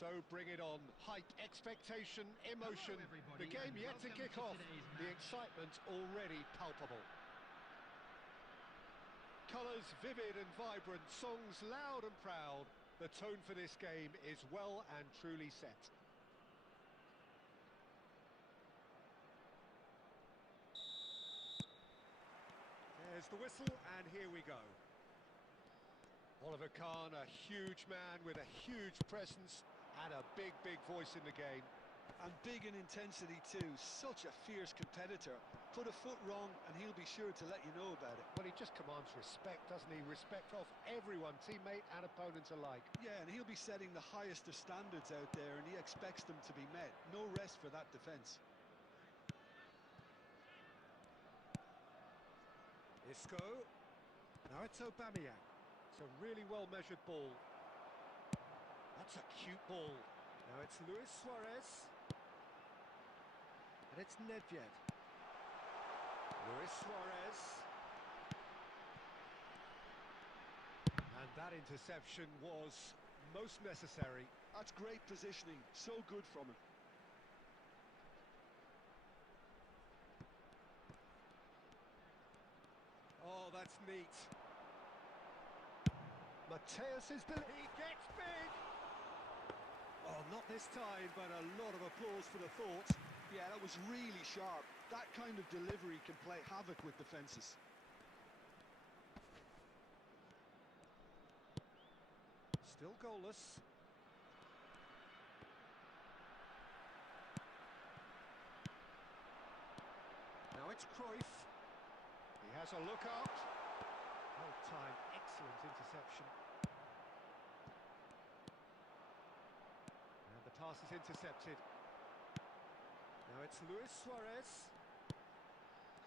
So bring it on. Hype, expectation, emotion. The game yet to kick off. The excitement already palpable. Colours vivid and vibrant, songs loud and proud. The tone for this game is well and truly set. There's the whistle, and here we go. Oliver Kahn, a huge man with a huge presence and a big, big voice in the game. And big in intensity too, such a fierce competitor. Put a foot wrong and he'll be sure to let you know about it. Well, he just commands respect, doesn't he? Respect of everyone, teammate and opponent alike. Yeah, and he'll be setting the highest of standards out there, and he expects them to be met. No rest for that defence. Isco. Now it's Aubameyang. It's a really well-measured ball. That's a cute ball. Now it's Luis Suarez. And it's Nedved. Luis Suarez. And that interception was most necessary. That's great positioning, so good from him. Oh, that's neat. Mateus is he gets big! Oh, not this time, but a lot of applause for the thought. Yeah, that was really sharp. That kind of delivery can play havoc with defences. Still goalless. Now it's Cruyff. He has a look out. Well timed, excellent interception. And the pass is intercepted. Now it's Luis Suarez.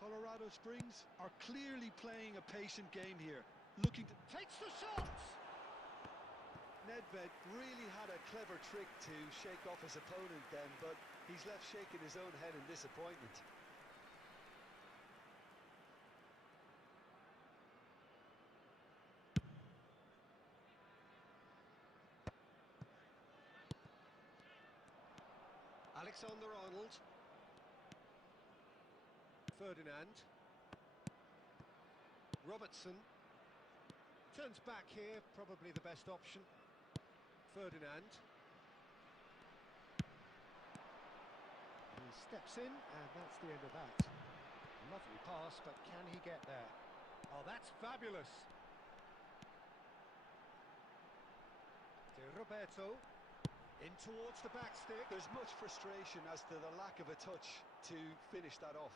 Colorado Springs are clearly playing a patient game here, looking to... Takes the shot! Nedved really had a clever trick to shake off his opponent then, but he's left shaking his own head in disappointment. Alexander-Arnold. Ferdinand. Robertson. Turns back here, probably the best option. Ferdinand. He steps in, and that's the end of that. Lovely pass, but can he get there? Oh, that's fabulous. De Roberto. In towards the back stick. There's much frustration as to the lack of a touch to finish that off.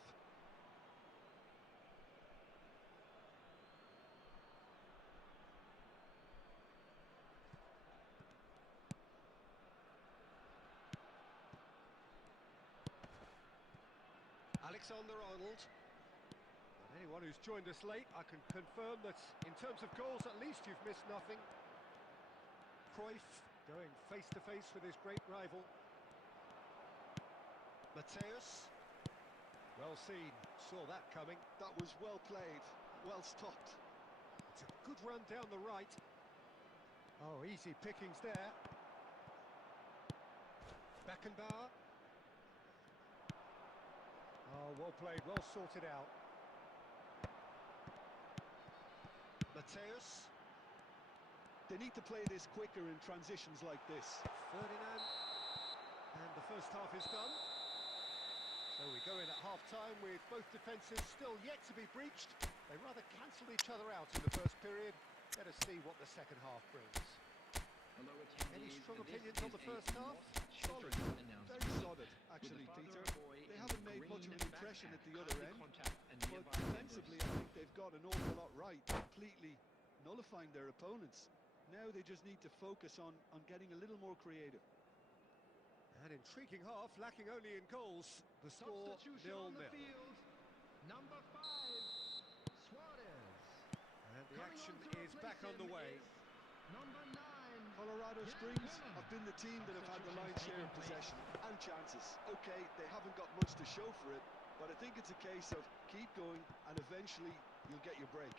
Alexander-Arnold. And anyone who's joined us late, I can confirm that in terms of goals, at least you've missed nothing. Cruyff going face-to-face with his great rival. Mateus. Well seen, saw that coming. That was well played, well stopped. It's a good run down the right. Oh, easy pickings there. Beckenbauer. Oh, well played, well sorted out. Mateus. They need to play this quicker in transitions like this. Ferdinand. And the first half is done. So we go in at half-time with both defences still yet to be breached. They rather cancelled each other out in the first period. Let us see what the second half brings. Any strong opinions on the first half? Solid, very solid, actually, Peter. They haven't made much of an impression at the other end, but defensively I think they've got an awful lot right, completely nullifying their opponents. Now they just need to focus on getting a little more creative. An intriguing half, lacking only in goals. The score 0-0. Number 5, Suarez. And the action is back on the way. Number 9. Colorado Springs have been the team that have had the lion's share of possession and chances. Okay, they haven't got much to show for it, but I think it's a case of keep going and eventually you'll get your break.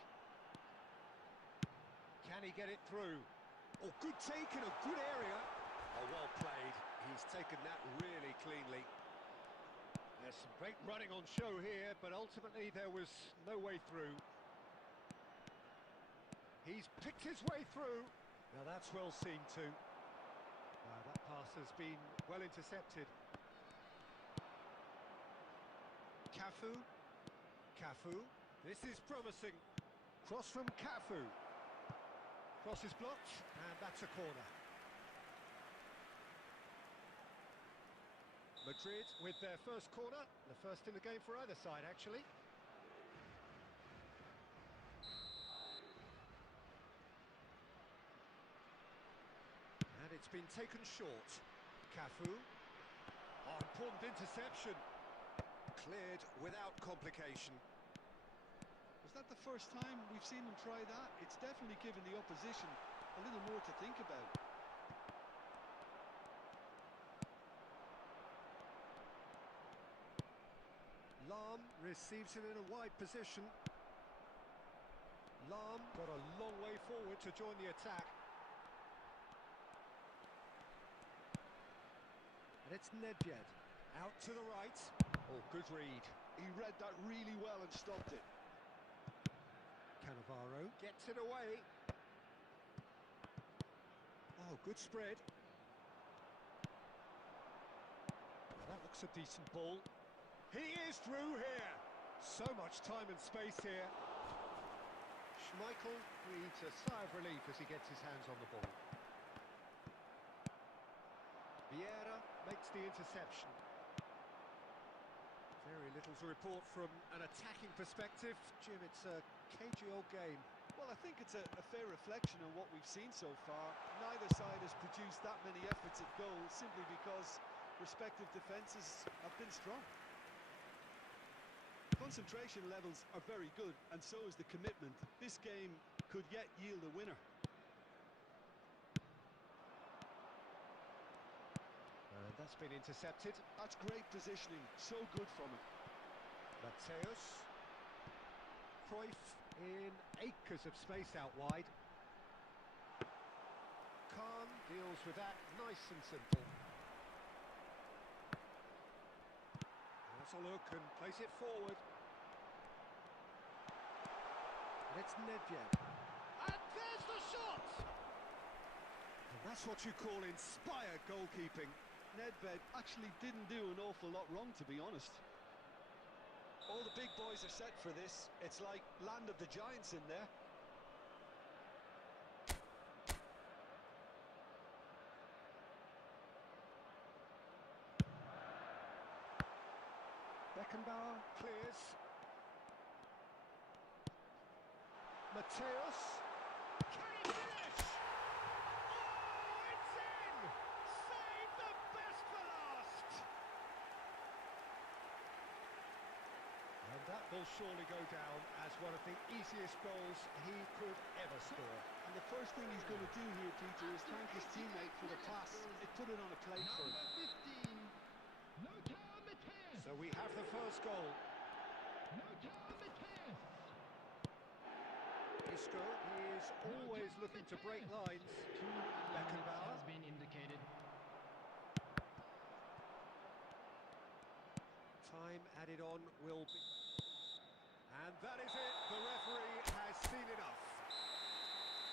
Can he get it through? Oh, good take in a good area. Oh, well played. He's taken that really cleanly. There's some great running on show here, but ultimately there was no way through. He's picked his way through. Now that's well seen too. That pass has been well intercepted. Cafu. Cafu. This is promising. Cross from Cafu. Cross is blocked, and that's a corner. Madrid with their first corner, the first in the game for either side, actually. And it's been taken short. Cafu. Oh, important interception. Cleared without complication. Was that the first time we've seen them try that? It's definitely given the opposition a little more to think about. Lahm receives it in a wide position. Lahm got a long way forward to join the attack. And it's Nedved. Out to the right. Oh, good read. He read that really well and stopped it. Cannavaro gets it away. Oh, good spread. Well, that looks a decent ball. He is through here. So much time and space here. Schmeichel breathes a sigh of relief as he gets his hands on the ball. Vieira makes the interception. Very little to report from an attacking perspective. Jim, it's a cagey old game. Well, I think it's a fair reflection on what we've seen so far. Neither side has produced that many efforts at goal simply because respective defences have been strong. Concentration levels are very good, and so is the commitment. This game could yet yield a winner. And that's been intercepted. That's great positioning, so good from him. Mateus. Cruyff in acres of space out wide. Khan deals with that nice and simple. That's a look and plays it forward. And it's Nedved. And there's the shot! And that's what you call inspired goalkeeping. Nedved actually didn't do an awful lot wrong, to be honest. All the big boys are set for this. It's like Land of the Giants in there. Beckenbauer clears. Mateus. Can he finish? Oh, it's in! Save the best for last! And that will surely go down as one of the easiest goals he could ever score. And the first thing he's going to do here, Peter, is thank his teammate for the pass. It put it on a plate for him. So we have the first goal. Isco is always looking to break lines. Beckenbauer has been indicated. Time added on will be... And that is it. The referee has seen enough.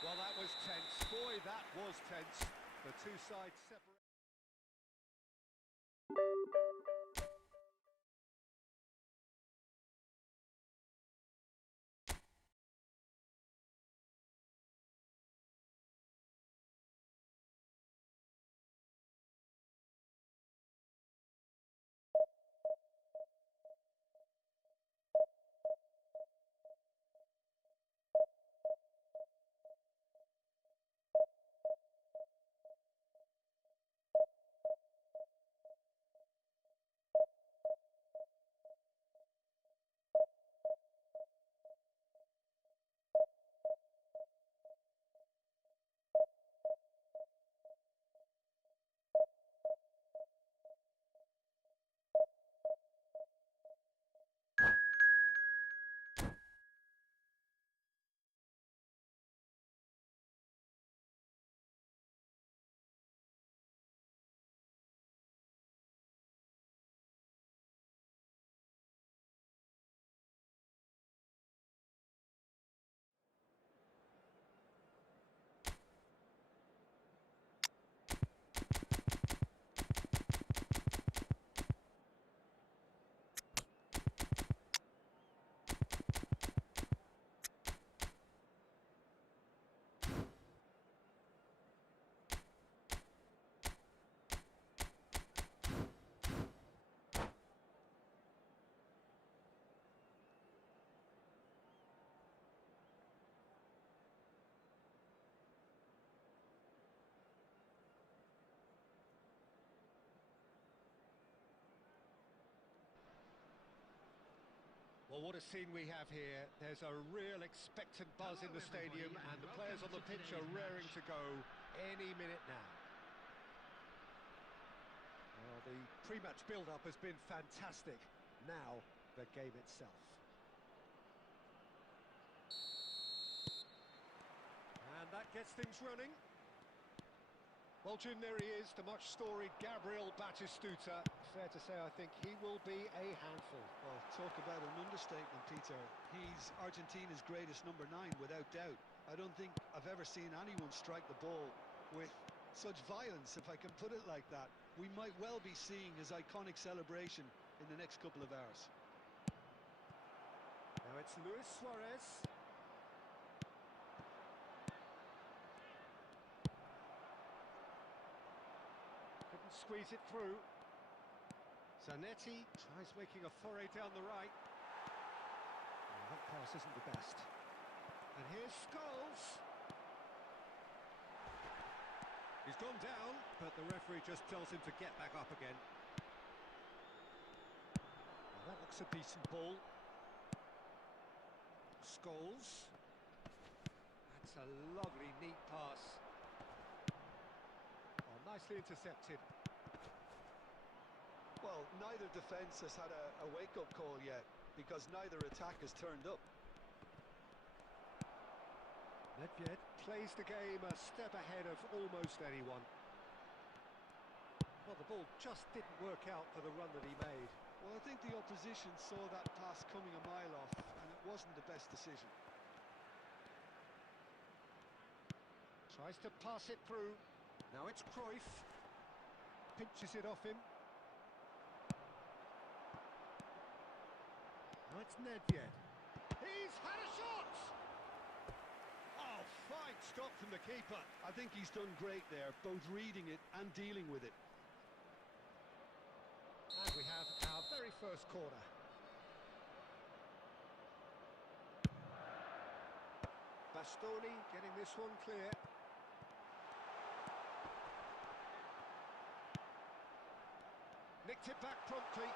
Well, that was tense. Boy, that was tense. The two sides separate. Well, what a scene we have here. There's a real expectant buzz in the stadium, and the players on the pitch are raring to go any minute now. Well, the pre-match build-up has been fantastic. Now, the game itself. And that gets things running. Well, Jim, there he is, the much-storied Gabriel Batistuta. Fair to say, I think he will be a handful. Well, talk about an understatement, Peter. He's Argentina's greatest number 9, without doubt. I don't think I've ever seen anyone strike the ball with such violence, if I can put it like that. We might well be seeing his iconic celebration in the next couple of hours. Now it's Luis Suarez. Couldn't squeeze it through. Zanetti tries making a foray down the right. Oh, that pass isn't the best. And here's Scholes. He's gone down, but the referee just tells him to get back up again. Well, that looks a decent ball. Scholes. That's a lovely, neat pass. Oh, nicely intercepted. Well, neither defence has had a wake-up call yet, because neither attack has turned up. Nedved plays the game a step ahead of almost anyone. Well, the ball just didn't work out for the run that he made. Well, I think the opposition saw that pass coming a mile off, and it wasn't the best decision. Tries to pass it through. Now it's Cruyff. Pinches it off him. Now it's Nedved. He's had a shot! Oh, fine stop from the keeper. I think he's done great there, both reading it and dealing with it. And we have our very first corner. Bastoni getting this one clear. Nicked it back promptly.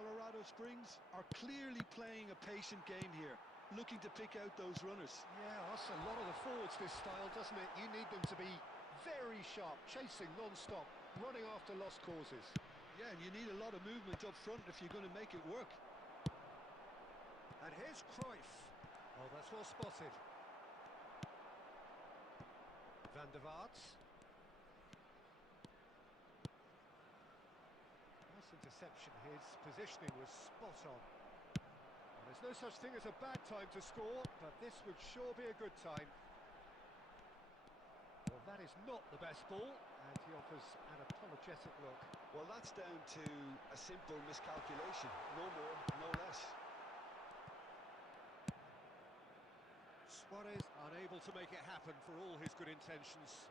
Colorado Springs are clearly playing a patient game here, looking to pick out those runners. Yeah, that's a lot of the forwards, this style, doesn't it? You need them to be very sharp, chasing non-stop, running after lost causes. Yeah, and you need a lot of movement up front if you're going to make it work. And here's Cruyff. Oh, that's well spotted. Van der Vaart. Nice interception. His positioning was spot on. Well, there's no such thing as a bad time to score, but this would sure be a good time. Well, that is not the best ball, and he offers an apologetic look. Well, that's down to a simple miscalculation. No more, no less. Suarez unable to make it happen for all his good intentions.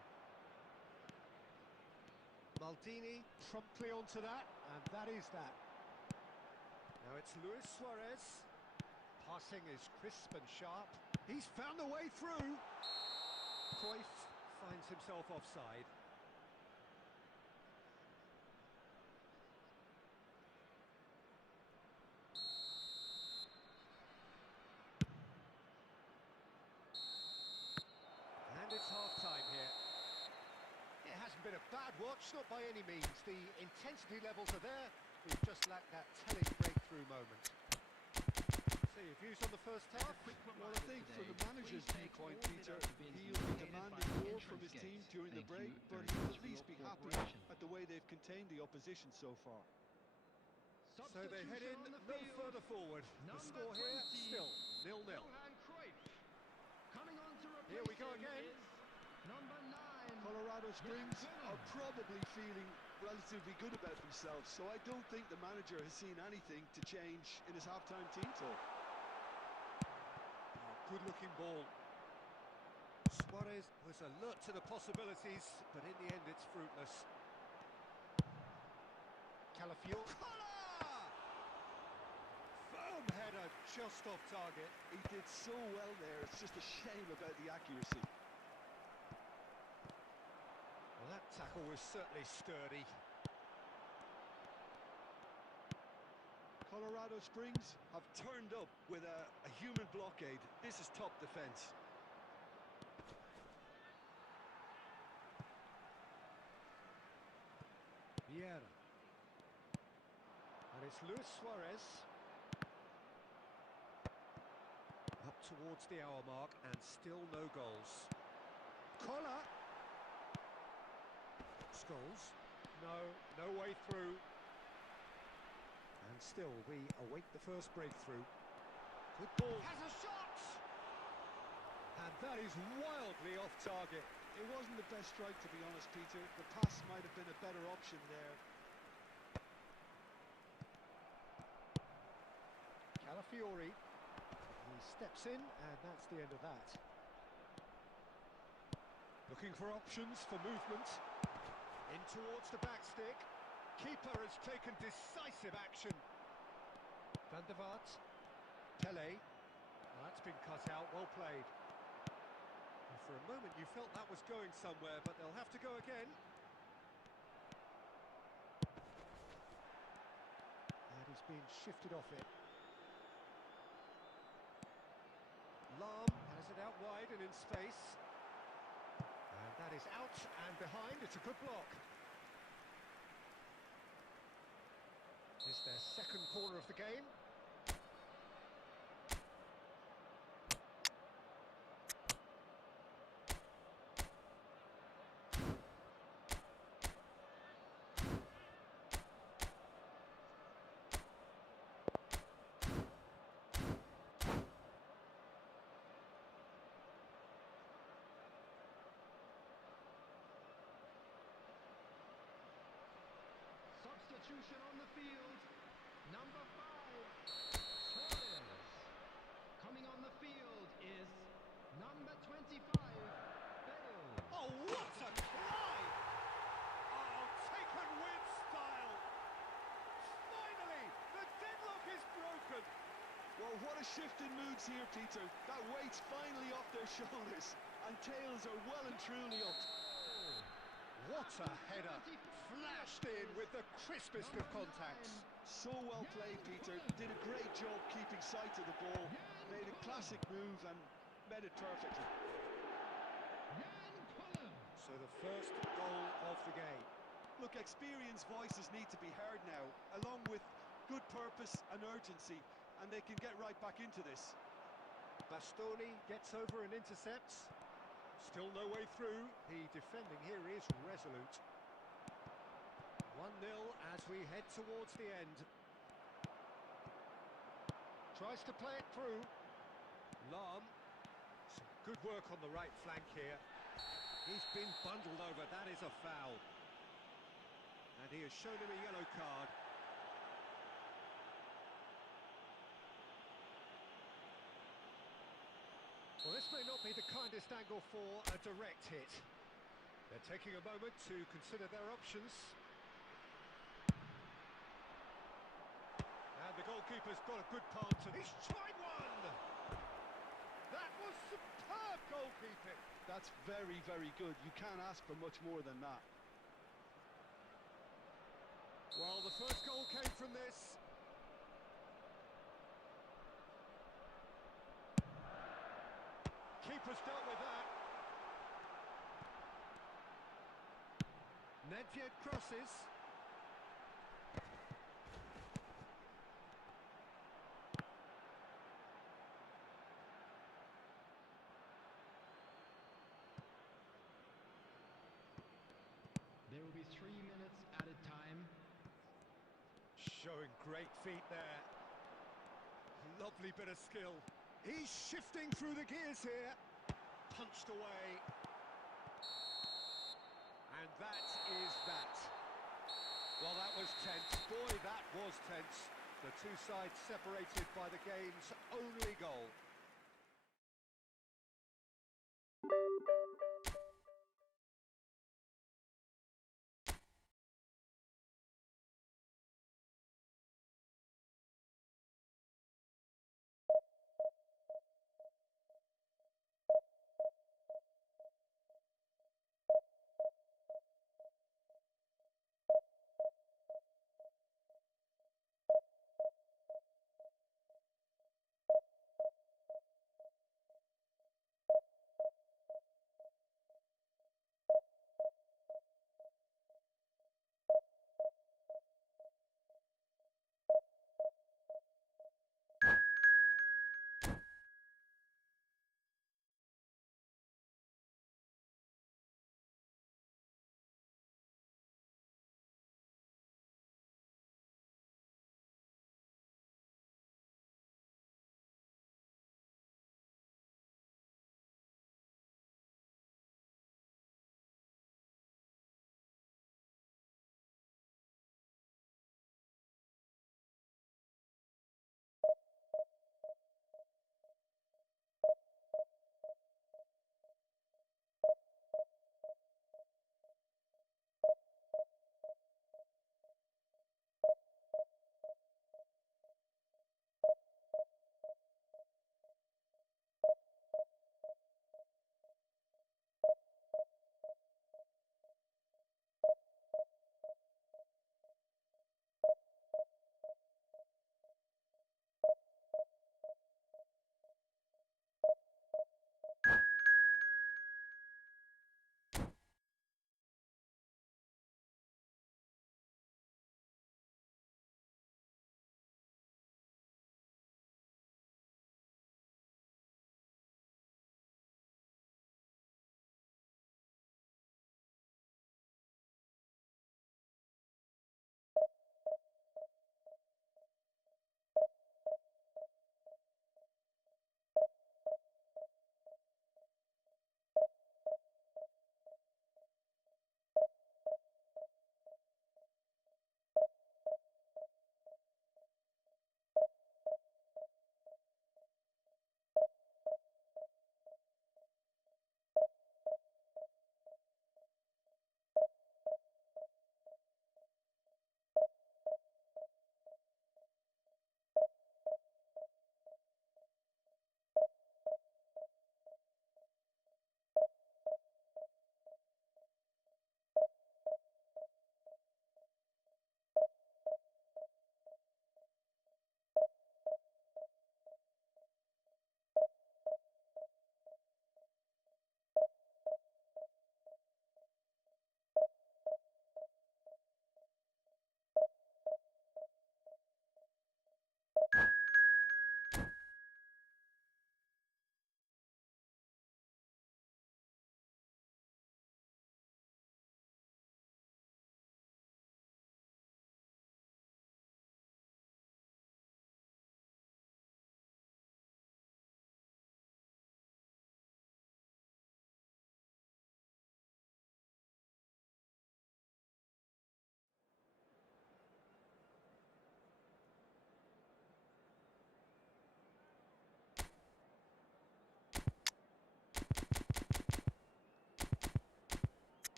Maldini promptly onto that, and that is that. Now it's Luis Suarez. Passing is crisp and sharp. He's found a way through. Cruyff finds himself offside. And it's half-time here. It hasn't been a bad watch, not by any means. The intensity levels are there. We've just lacked that telling breakthrough moment. So your views on the first half? Well, I think from the manager's viewpoint, Peter, he'll be demanding more from his team during the break, but he'll at least be happy at the way they've contained the opposition so far. So they head in no further forward. The score here, still 0-0. Here we go again. Number 9. Colorado Springs are probably feeling relatively good about themselves, so I don't think the manager has seen anything to change in his halftime team talk. Oh, good-looking ball. Suarez was alert to the possibilities, but in the end it's fruitless. Calafiore. Firm header, just off target. He did so well there, it's just a shame about the accuracy. Well, that tackle was certainly sturdy. Colorado Springs have turned up with a human blockade. This is top defence. Vieira. And it's Luis Suarez. Up towards the hour mark and still no goals. Koller. Scholes. No way through. And still we await the first breakthrough. Good ball. Has a shot! And that is wildly off target. It wasn't the best strike, to be honest, Peter. The pass might have been a better option there. Calafiori. He steps in, and that's the end of that. Looking for options for movement. In towards the back stick. Keeper has taken decisive action. Van der Vaart. Tele. Oh, that's been cut out, well played. And for a moment you felt that was going somewhere, but they'll have to go again. And he's been shifted off it. Lahm has it out wide and in space. And that is out and behind. It's a good block. It's their second corner of the game. Substitution on the field. Number 5, Suarez. Coming on the field is number 25, Bale. Oh, what a try! Oh, taken with style. Finally, the deadlock is broken. Well, what a shift in moods here, Peter. That weight's finally off their shoulders, and tails are well and truly up. What a header. Flashed in with the crispest of contacts. So well played, Peter. Did a great job keeping sight of the ball. Made a classic move and met it perfectly. So the first goal of the game. Look, experienced voices need to be heard now, along with good purpose and urgency, and they can get right back into this. Bastoni gets over and intercepts. Still no way through. The defending here is resolute. 1-0 as we head towards the end. Tries to play it through. Lahm. Some good work on the right flank here. He's been bundled over. That is a foul. And he has shown him a yellow card. Well, this may not be the kindest angle for a direct hit. They're taking a moment to consider their options. And the goalkeeper's got a good palm to... He's tried one! That was superb goalkeeping. That's very, very good. You can't ask for much more than that. Well, the first goal came from this. Keeper's dealt with that. Nedved crosses. There will be 3 minutes added time. Showing great feet there. Lovely bit of skill. He's shifting through the gears here. Punched away. And that is that. Well, that was tense. Boy, that was tense. The two sides separated by the game's only goal.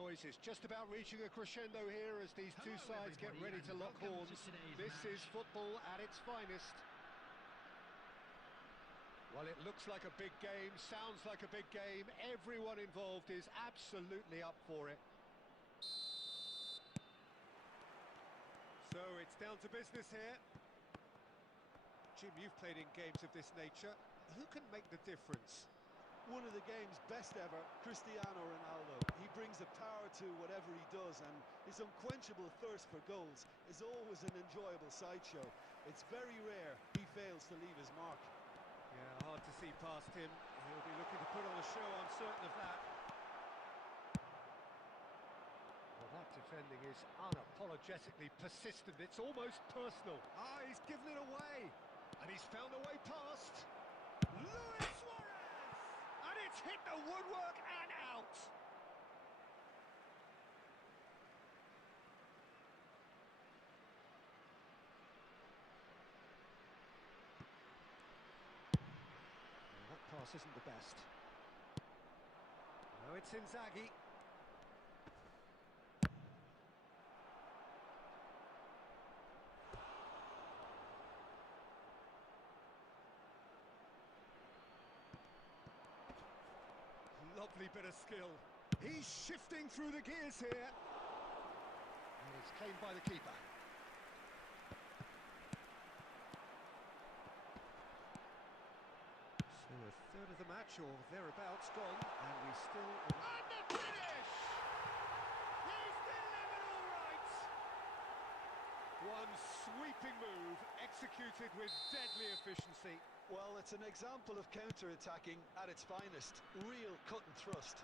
Noise is just about reaching a crescendo here as these two sides get ready to lock horns. This is football at its finest. Well, it looks like a big game, sounds like a big game. Everyone involved is absolutely up for it. So it's down to business here. Jim, you've played in games of this nature. Who can make the difference? One of the game's best ever, Cristiano Ronaldo. He brings a power to whatever he does, and his unquenchable thirst for goals is always an enjoyable sideshow. It's very rare he fails to leave his mark. Yeah, hard to see past him. He'll be looking to put on a show, I'm certain of that. Well, that defending is unapologetically persistent. It's almost personal. Ah, he's given it away. And he's found a way past. Luis Suarez! And it's hit the woodwork and out. Well, that pass isn't the best. Now it's Inzaghi. Lovely bit of skill. He's shifting through the gears here. And it's claimed by the keeper. So a third of the match or thereabouts gone, and we still... And the finish! He's delivered all right! One sweeping move, executed with deadly efficiency. Well, it's an example of counter-attacking at its finest. Real cut and thrust.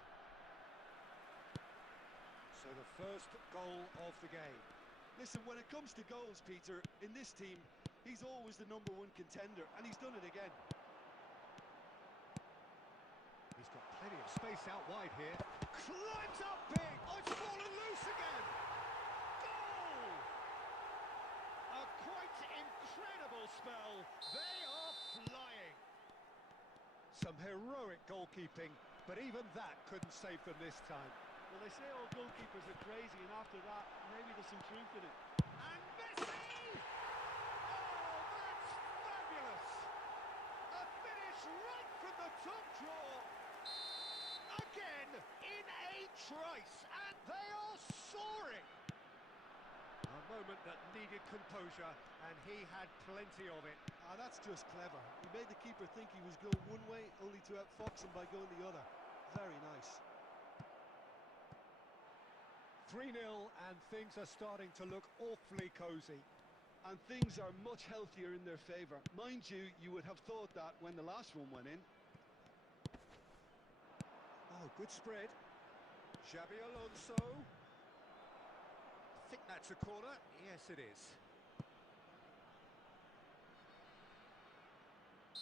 So the first goal of the game. Listen, when it comes to goals, Peter, in this team, he's always the #1 contender, and he's done it again. He's got plenty of space out wide here. Climbs up big! Oh, it's fallen loose again! Goal! A quite incredible spell. They are flying. Some heroic goalkeeping, but even that couldn't save them this time. Well, they say all goalkeepers are crazy, and after that, maybe there's some truth in it. And Messi! Oh, that's fabulous! A finish right from the top draw. Again, in a trice, and they are soaring. A moment that needed composure, and he had plenty of it. Ah, that's just clever. He made the keeper think he was going one way, only to outfox him by going the other. Very nice. 3-0, and things are starting to look awfully cosy. And things are much healthier in their favour. Mind you, you would have thought that when the last one went in. Oh, good spread. Xabi Alonso. I think that's a corner. Yes, it is.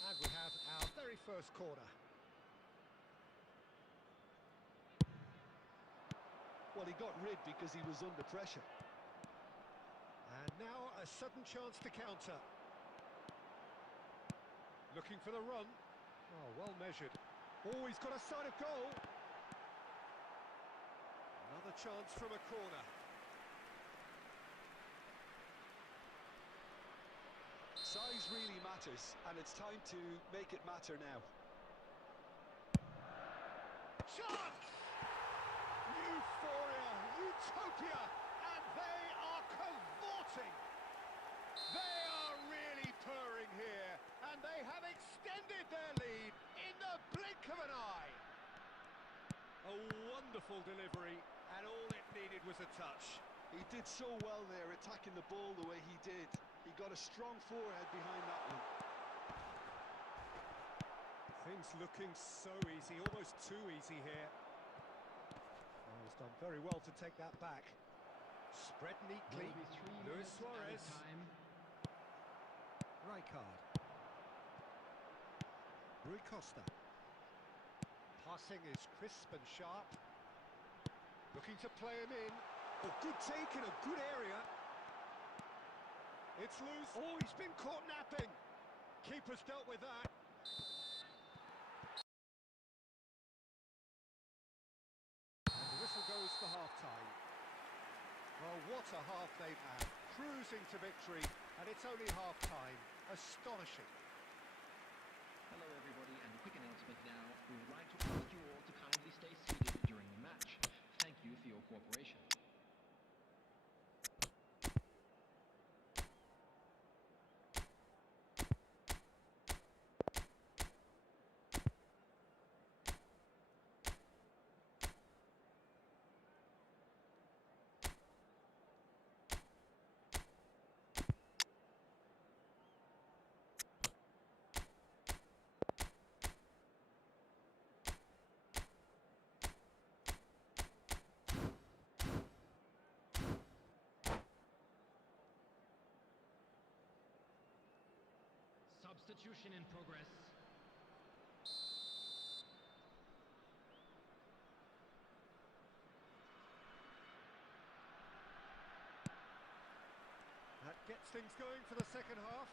And we have our very first corner. Well, he got rid because he was under pressure. And now a sudden chance to counter. Looking for the run. Oh, well measured. Oh, he's got a sight of goal. Another chance from a corner. Size really matters, and it's time to make it matter now. Chance! Euphoria, utopia, and they are cavorting. They are really purring here, and they have extended their lead in the blink of an eye. A wonderful delivery, and all it needed was a touch. He did so well there, attacking the ball the way he did. He got a strong forehead behind that one. Things looking so easy, almost too easy here. Oh, he's done very well to take that back. Spread neatly. Luis Suarez. Rijkaard. Rui Costa. Passing is crisp and sharp. Looking to play him in. Oh, good take in a good area. It's loose. Oh, he's been caught napping. Keeper's dealt with that. And the whistle goes for half what a half they've had. Cruising to victory, and it's only half-time. Astonishing. Hello everybody, and a quick announcement now. We would like to ask you all to kindly stay seated during the match. Thank you for your cooperation. Substitution in progress. That gets things going for the second half.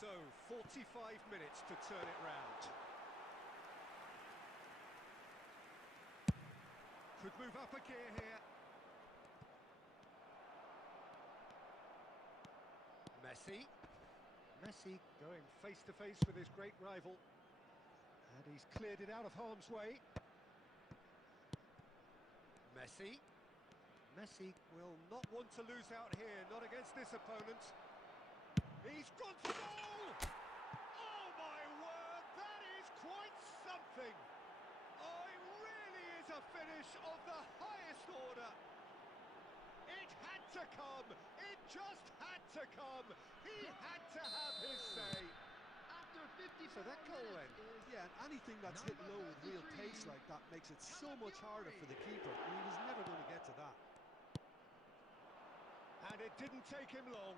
So, 45 minutes to turn it round. Could move up a gear here. Messi going face-to-face with his great rival. And he's cleared it out of harm's way. Messi will not want to lose out here, not against this opponent. He's gone for goal! Oh my word, that is quite something! Oh, it really is a finish of the highest order. It had to come, it just had to come. He had to have his say. After 54 So that goal then. Yeah, and anything that's hit low with real pace like that makes it so much harder for the keeper, and he was never going to get to that. And it didn't take him long.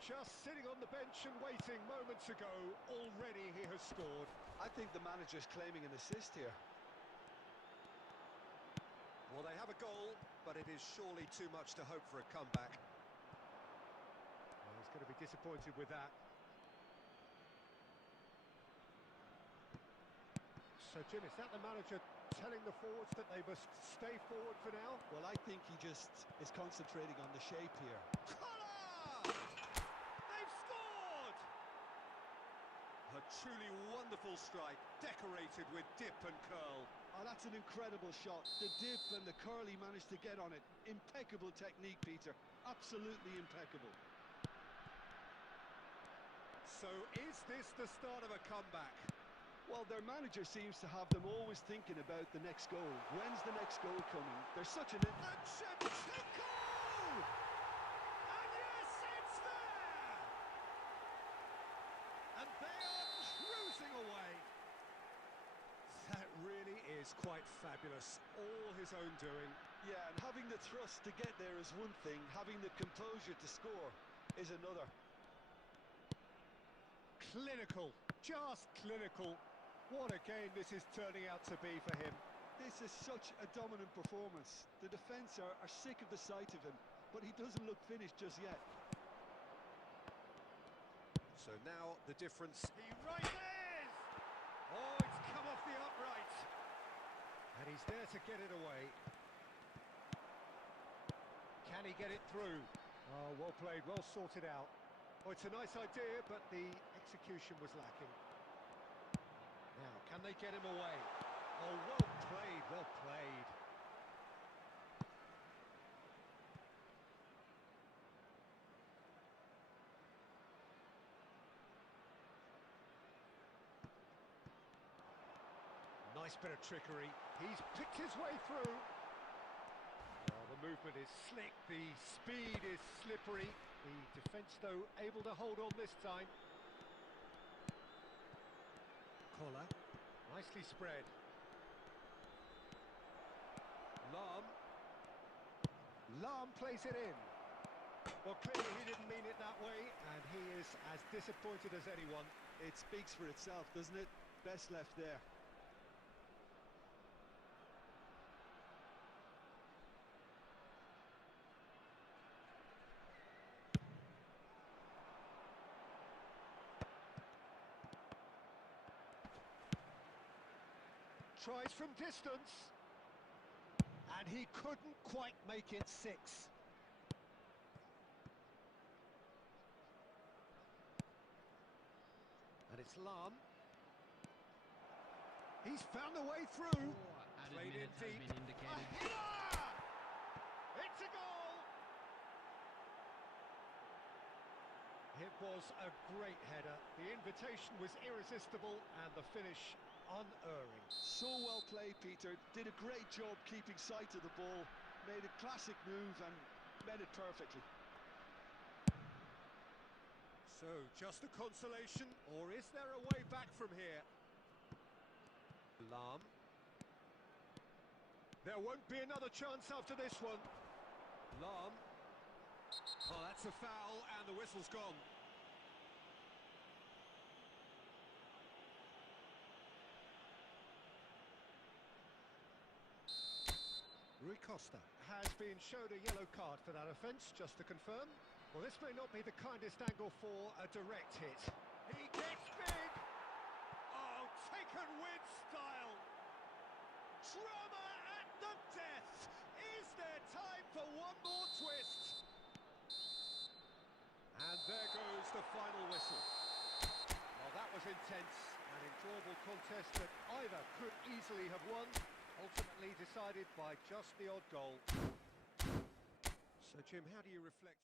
Just sitting on the bench and waiting moments ago, already he has scored. I think the manager's claiming an assist here. Well, they have a goal, but it is surely too much to hope for a comeback. Well, he's going to be disappointed with that. So, Jim, is that the manager telling the forwards that they must stay forward for now? Well, I think he just is concentrating on the shape here. Koller! They've scored! A truly wonderful strike, decorated with dip and curl. Oh, that's an incredible shot. The dip and the curl he managed to get on it. Impeccable technique, Peter. Absolutely impeccable. So, is this the start of a comeback? Well, their manager seems to have them always thinking about the next goal. When's the next goal coming? There's such an... And Shevchenko! And yes, it's there! And they are cruising away. That really is quite fabulous. All his own doing. Yeah, and having the thrust to get there is one thing. Having the composure to score is another. Clinical. Just clinical. What a game this is turning out to be for him. This is such a dominant performance. The defence are sick of the sight of him, but he doesn't look finished just yet. So now the difference. He right is! Oh, it's come off the upright. And he's there to get it away. Can he get it through? Oh, well played, well sorted out. Oh, it's a nice idea, but the execution was lacking. Now, can they get him away? Oh, well played, well played. Nice bit of trickery. He's picked his way through. Oh, the movement is slick, the speed is slippery. The defence, though, able to hold on this time. Koller, nicely spread. Lahm plays it in. Well, clearly he didn't mean it that way, and he is as disappointed as anyone. It speaks for itself, doesn't it? Best left there. Tries from distance. And he couldn't quite make it 6. And it's Lam. He's found a way through. Played in deep. A header! It's a goal! It was a great header. The invitation was irresistible and the finish unerring. So well played, Peter. Did a great job keeping sight of the ball. Made a classic move and met it perfectly. So, just a consolation, or is there a way back from here? Lam. There won't be another chance after this one. Lam. Oh, that's a foul, and the whistle's gone. Rui Costa has been showed a yellow card for that offence, just to confirm. Well, this may not be the kindest angle for a direct hit. He gets big! Oh, taken with style! Drama at the death! Is there time for one more twist? And there goes the final whistle. Well, that was intense, an enjoyable contest that either could easily have won, ultimately decided by just the odd goal. So, Jim, how do you reflect?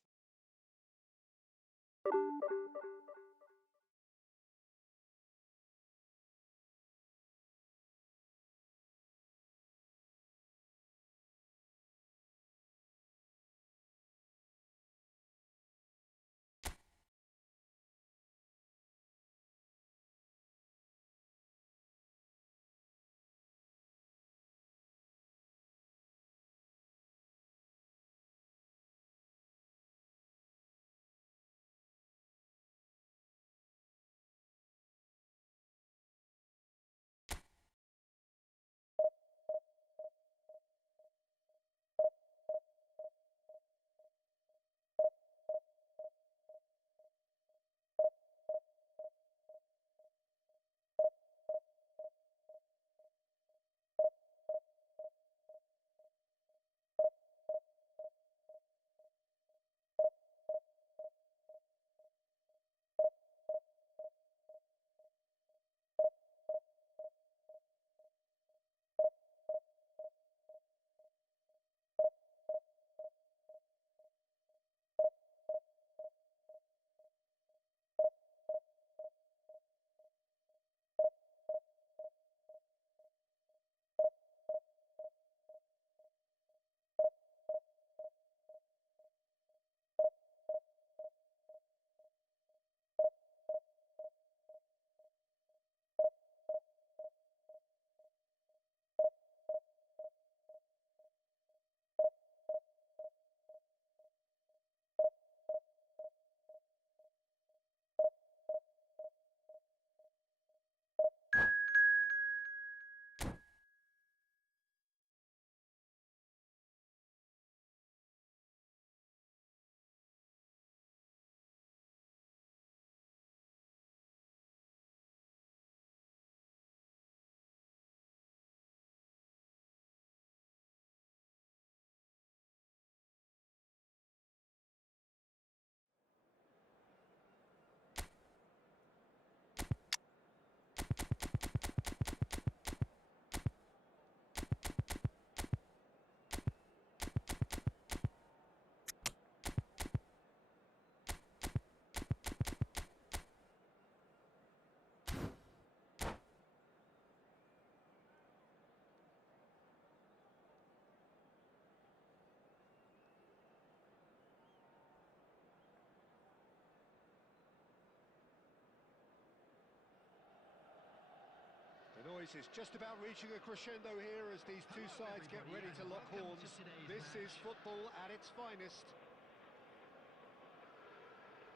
The noise is just about reaching a crescendo here as these two sides get ready to lock horns. This is football at its finest.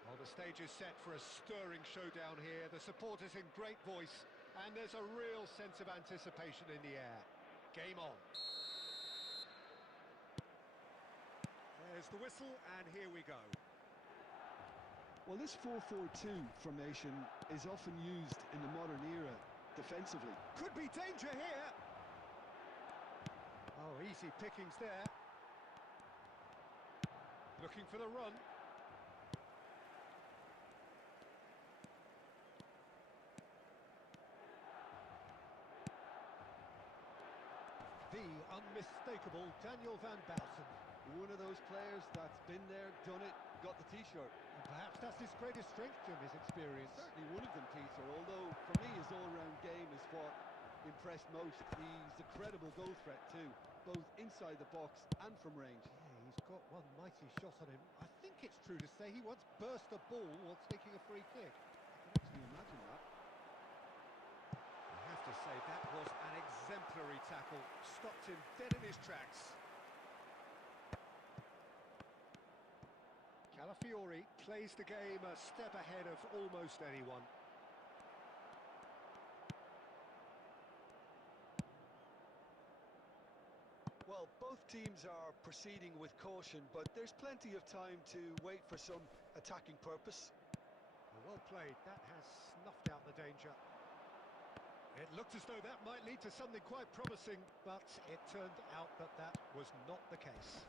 Well, the stage is set for a stirring showdown here. The supporters in great voice, and there's a real sense of anticipation in the air. Game on. There's the whistle, and here we go. Well, this 4-4-2 formation is often used in the modern era defensively. Could be danger here. Oh, Oh, easy pickings there. Looking for the run. The unmistakable Daniel van Baalsen. One of those players that's been there, done it, got the T-shirt. And perhaps that's his greatest strength, Jim, his experience. Certainly one of them, Peter, although for me his all-round game is what impressed most. He's a credible goal threat too, both inside the box and from range. Yeah, he's got one mighty shot on him. I think it's true to say he once burst a ball while taking a free kick. I can actually imagine that. I have to say, that was an exemplary tackle. Stopped him dead in his tracks. Calafiori plays the game a step ahead of almost anyone. Well, both teams are proceeding with caution, but there's plenty of time to wait for some attacking purpose. Well played. That has snuffed out the danger. It looked as though that might lead to something quite promising, but it turned out that that was not the case.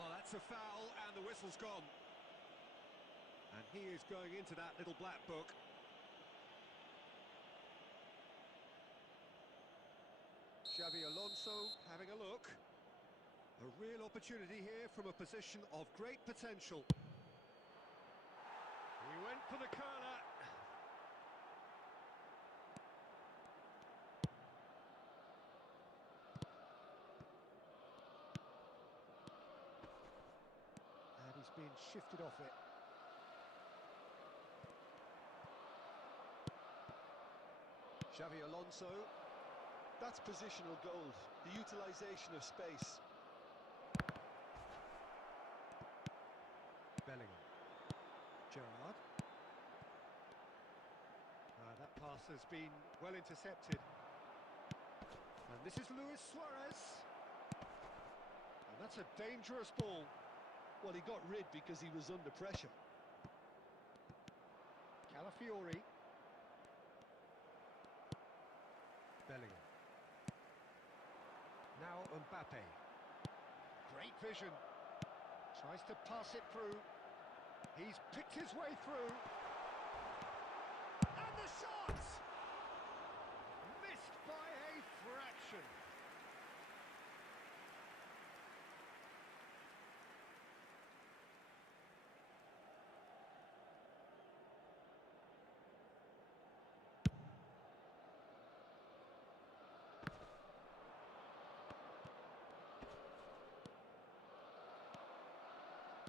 Oh, that's a foul, and the whistle's gone. And he is going into that little black book. Xavi Alonso having a look. A real opportunity here from a position of great potential. He went for the curler. And he's been shifted off it. Xavi Alonso. That's positional gold, the utilisation of space. Bellingham. Gerrard. That pass has been well intercepted. And this is Luis Suarez. And that's a dangerous ball. Well, he got rid because he was under pressure. Calafiori. Bellingham. Now Mbappe. Great vision. Tries to pass it through. He's picked his way through. And the shot! Missed by a fraction.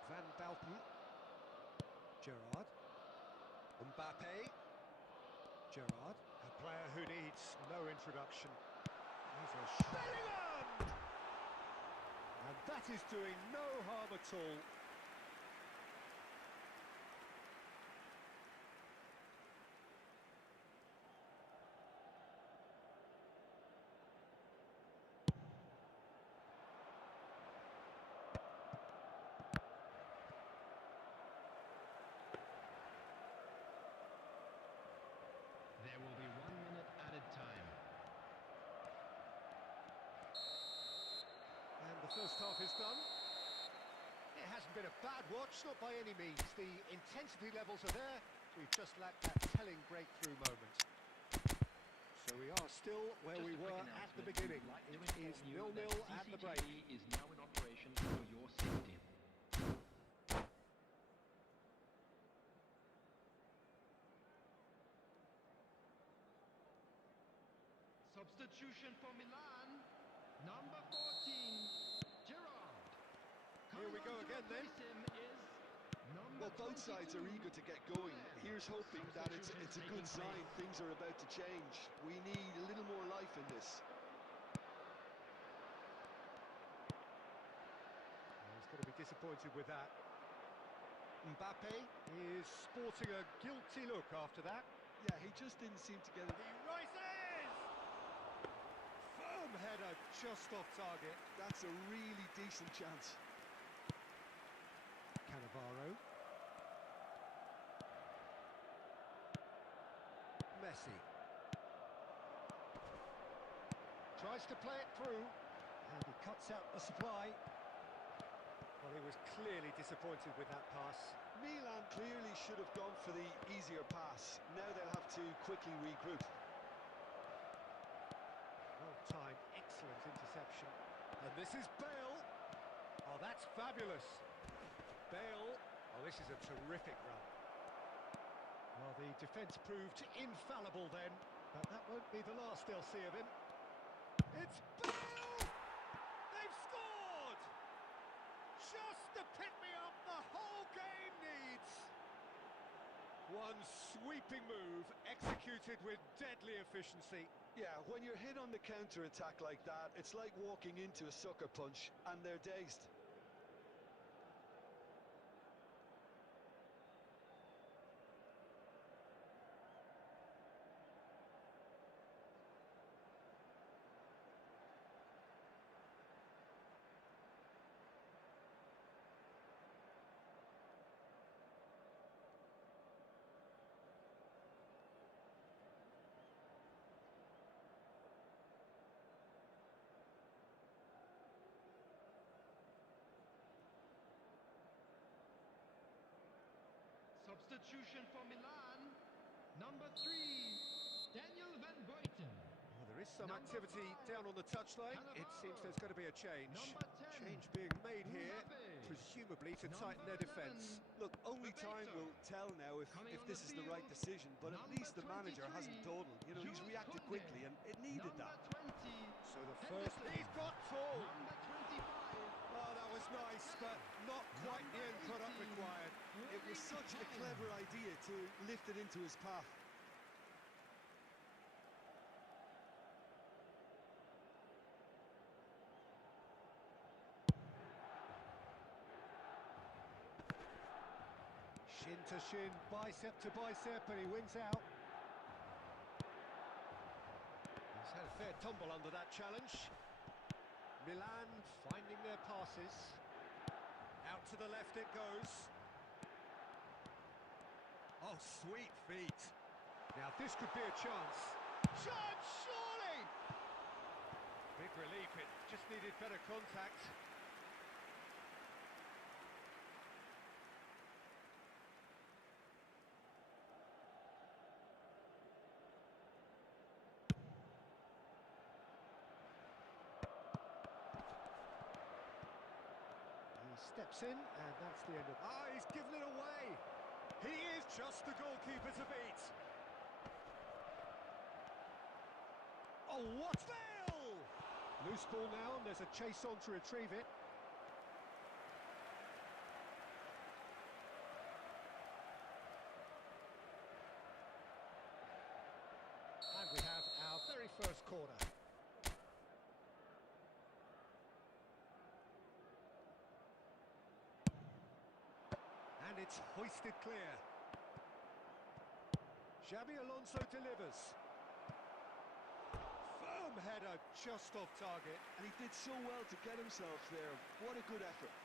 Van Baalten. Gerrard. Mbappe. Gerrard, a player who needs no introduction. He's a Bellingham! And that is doing no harm at all. There will be 1 minute added time. And the first half is done. It hasn't been a bad watch, not by any means. The intensity levels are there. We've just lacked that telling breakthrough moment. So we are still where Just we a quick were at the announcement. beginning. We'd like to It is inform you 0-0 that at the break. CCTV is now in operation for your safety. Substitution for Milan, number 14, Gerrard. Here we go again then. Well, both sides are eager to get going. Here's hoping that it's a good sign. Things are about to change. We need a little more life in this. He's going to be disappointed with that. Mbappe is sporting a guilty look after that. Yeah, he just didn't seem to get it. He rises! Firm header just off target. That's a really decent chance. Cannavaro. Messi. tries to play it through, and he cuts out the supply. Well, he was clearly disappointed with that pass. Milan clearly should have gone for the easier pass. Now they'll have to quickly regroup. Well-timed, excellent interception. And this is Bale. Oh, that's fabulous. Bale. Oh, this is a terrific run. Well, the defence proved infallible then, but that won't be the last they'll see of him. It's Bale! They've scored! Just the pick-me-up the whole game needs. One sweeping move, executed with deadly efficiency. Yeah, when you're hit on the counter-attack like that, it's like walking into a sucker punch, and they're dazed. Substitution for Milan. Number 3, Daniel Van Buiten. Well, there is some Number activity 5, down on the touchline. It seems there's going to be a change. Number 10, Change being made here, Mbappe. presumably to Number tighten their 11, defence. Look, only time Bebeto. will tell now if Coming on this the is the right field, decision, but at number least the manager 23, hasn't dawdled. You know, he's Jules reacted Koundé. quickly, and it needed Number that. 20, So the first, Henderson. he's got tall. Number 25, Oh, that was nice, but not quite the end product required. It was such a clever idea to lift it into his path. Shin to shin, bicep to bicep, and he wins out. He's had a fair tumble under that challenge. Milan finding their passes. Out to the left it goes. Oh, sweet feet. Now this could be a chance. Chance, surely! Big relief, it just needed better contact. Steps in, and that's the end of... Ah, he's given it away! He is just the goalkeeper to beat! Oh, what fail! Loose ball now, and there's a chase on to retrieve it. And we have our very first corner. And it's hoisted clear. Xabi Alonso delivers. Firm header just off target. And he did so well to get himself there. What a good effort.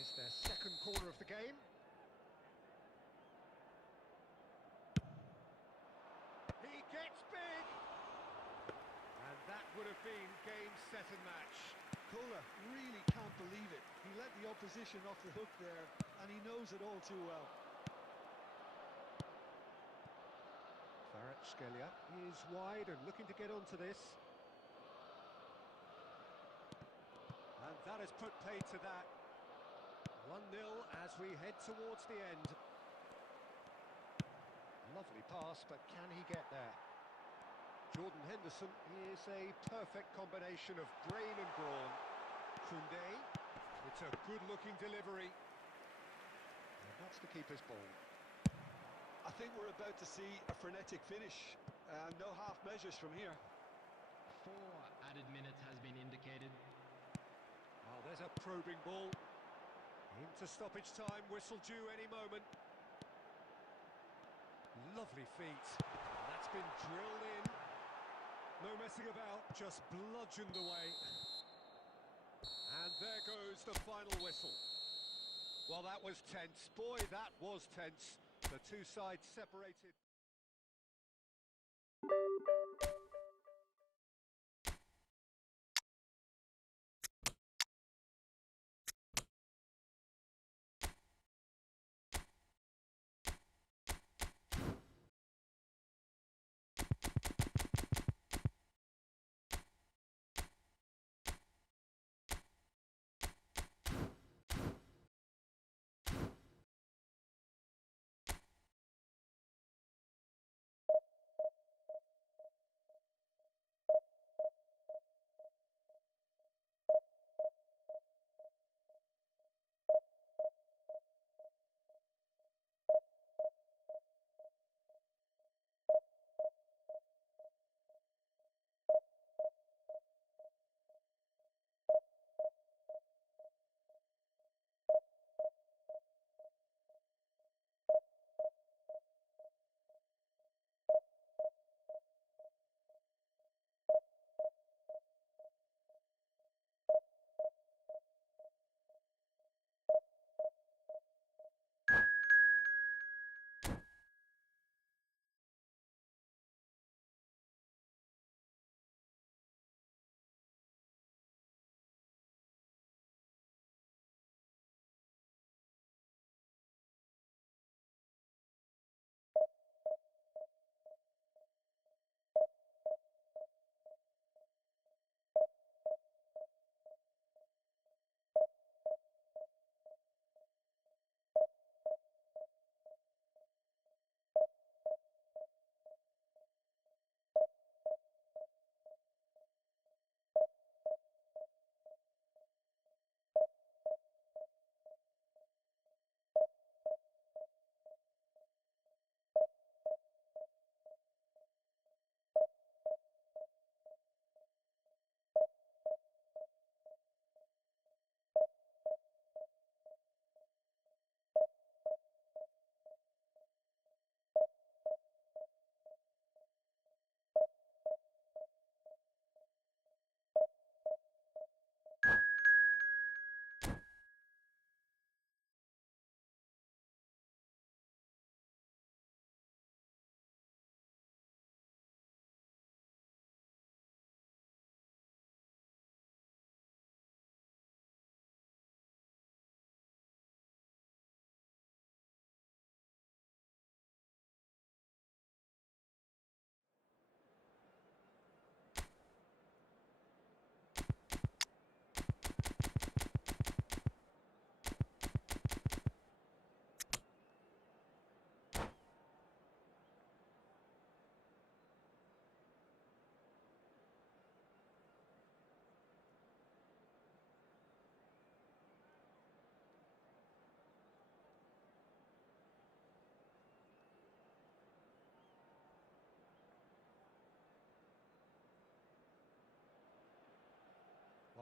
It's their second corner of the game. He gets big. And that would have been game, set and match. Koller really can't believe it. He let the opposition off the hook there, and he knows it all too well. Kvaratskhelia is wide and looking to get onto this. And that has put paid to that. 1-0 as we head towards the end. Lovely pass, but can he get there? Jordan Henderson is a perfect combination of brain and brawn. Koundé, it's a good-looking delivery. And that's the keeper's ball. I think we're about to see a frenetic finish. No half measures from here. 4 added minutes has been indicated. Oh, there's a probing ball. Into stoppage time, whistle due any moment. Lovely feet. That's been drilled in. No messing about, just bludgeoned away. And there goes the final whistle. Well, that was tense. Boy, that was tense. The two sides separated.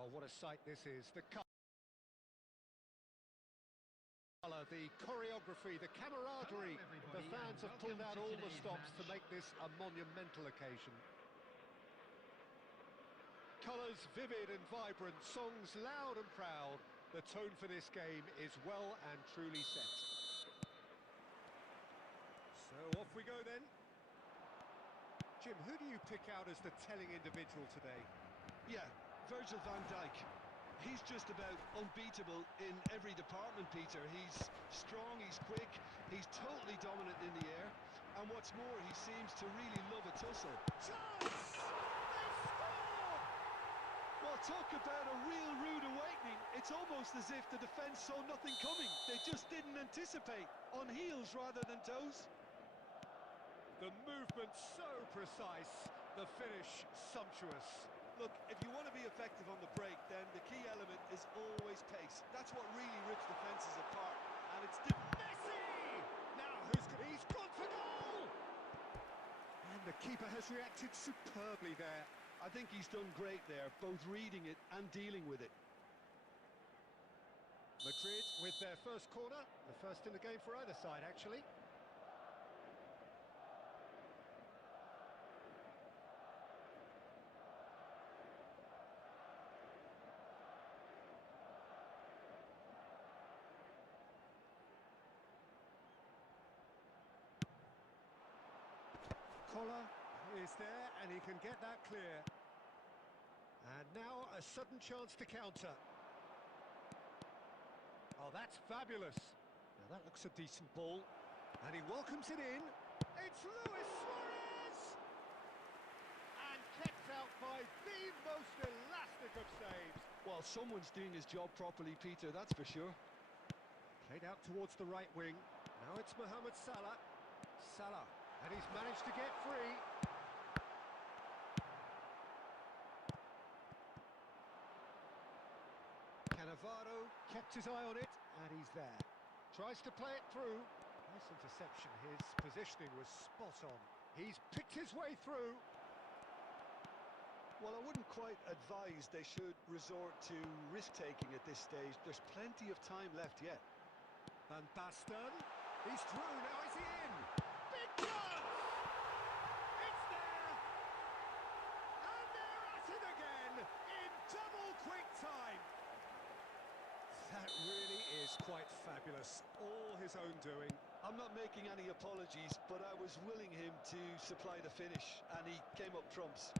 Well, what a sight this is. The colour, the choreography, the camaraderie. The fans have pulled out all the stops to make this a monumental occasion. Colours vivid and vibrant, songs loud and proud. The tone for this game is well and truly set. So off we go then. Jim, who do you pick out as the telling individual today? Yeah, Virgil van Dijk. He's just about unbeatable in every department, Peter. He's strong, he's quick, he's totally dominant in the air, and what's more, he seems to really love a tussle. Chance! They score! Well, talk about a real rude awakening. It's almost as if the defence saw nothing coming. They just didn't anticipate, on heels rather than toes. The movement so precise, the finish sumptuous. Look, if you want to be effective on the break, then the key element is always pace. That's what really rips defences apart. And it's Messi! Now he's gone for goal! And the keeper has reacted superbly there. I think he's done great there, both reading it and dealing with it. Madrid with their first corner, the first in the game for either side, actually. Koller, is there, and he can get that clear. And now a sudden chance to counter. Oh, that's fabulous. Now that looks a decent ball. And he welcomes it in. It's Luis Suarez! And kept out by the most elastic of saves. Well, someone's doing his job properly, Peter, that's for sure. Played out towards the right wing. Now it's Mohamed Salah. Salah, and he's managed to get free. Cannavaro kept his eye on it, and he's there. Tries to play it through. Nice interception. His positioning was spot on. He's picked his way through. Well, I wouldn't quite advise they should resort to risk-taking at this stage. There's plenty of time left yet. Van Basten. He's through. Now is he in? Big chance! It's there! And they're at it again in double quick time. That really is quite fabulous. All his own doing. I'm not making any apologies, but I was willing him to supply the finish, and he came up trumps.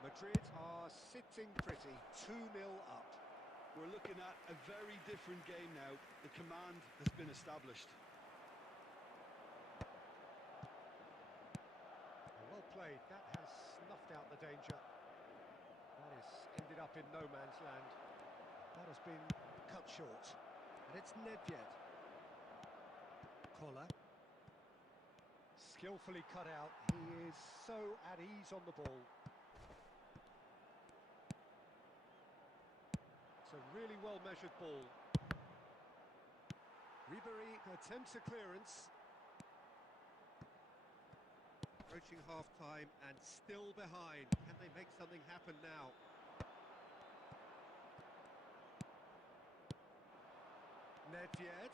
Madrid are sitting pretty, 2-0 up. We're looking at a very different game now. The command has been established. Well played. That has snuffed out the danger. That has ended up in no man's land. That has been cut short. And it's Nedved. Koller. Skillfully cut out. He is so at ease on the ball. It's a really well-measured ball. Ribery attempts a clearance. Approaching half-time and still behind. Can they make something happen now? Nedved.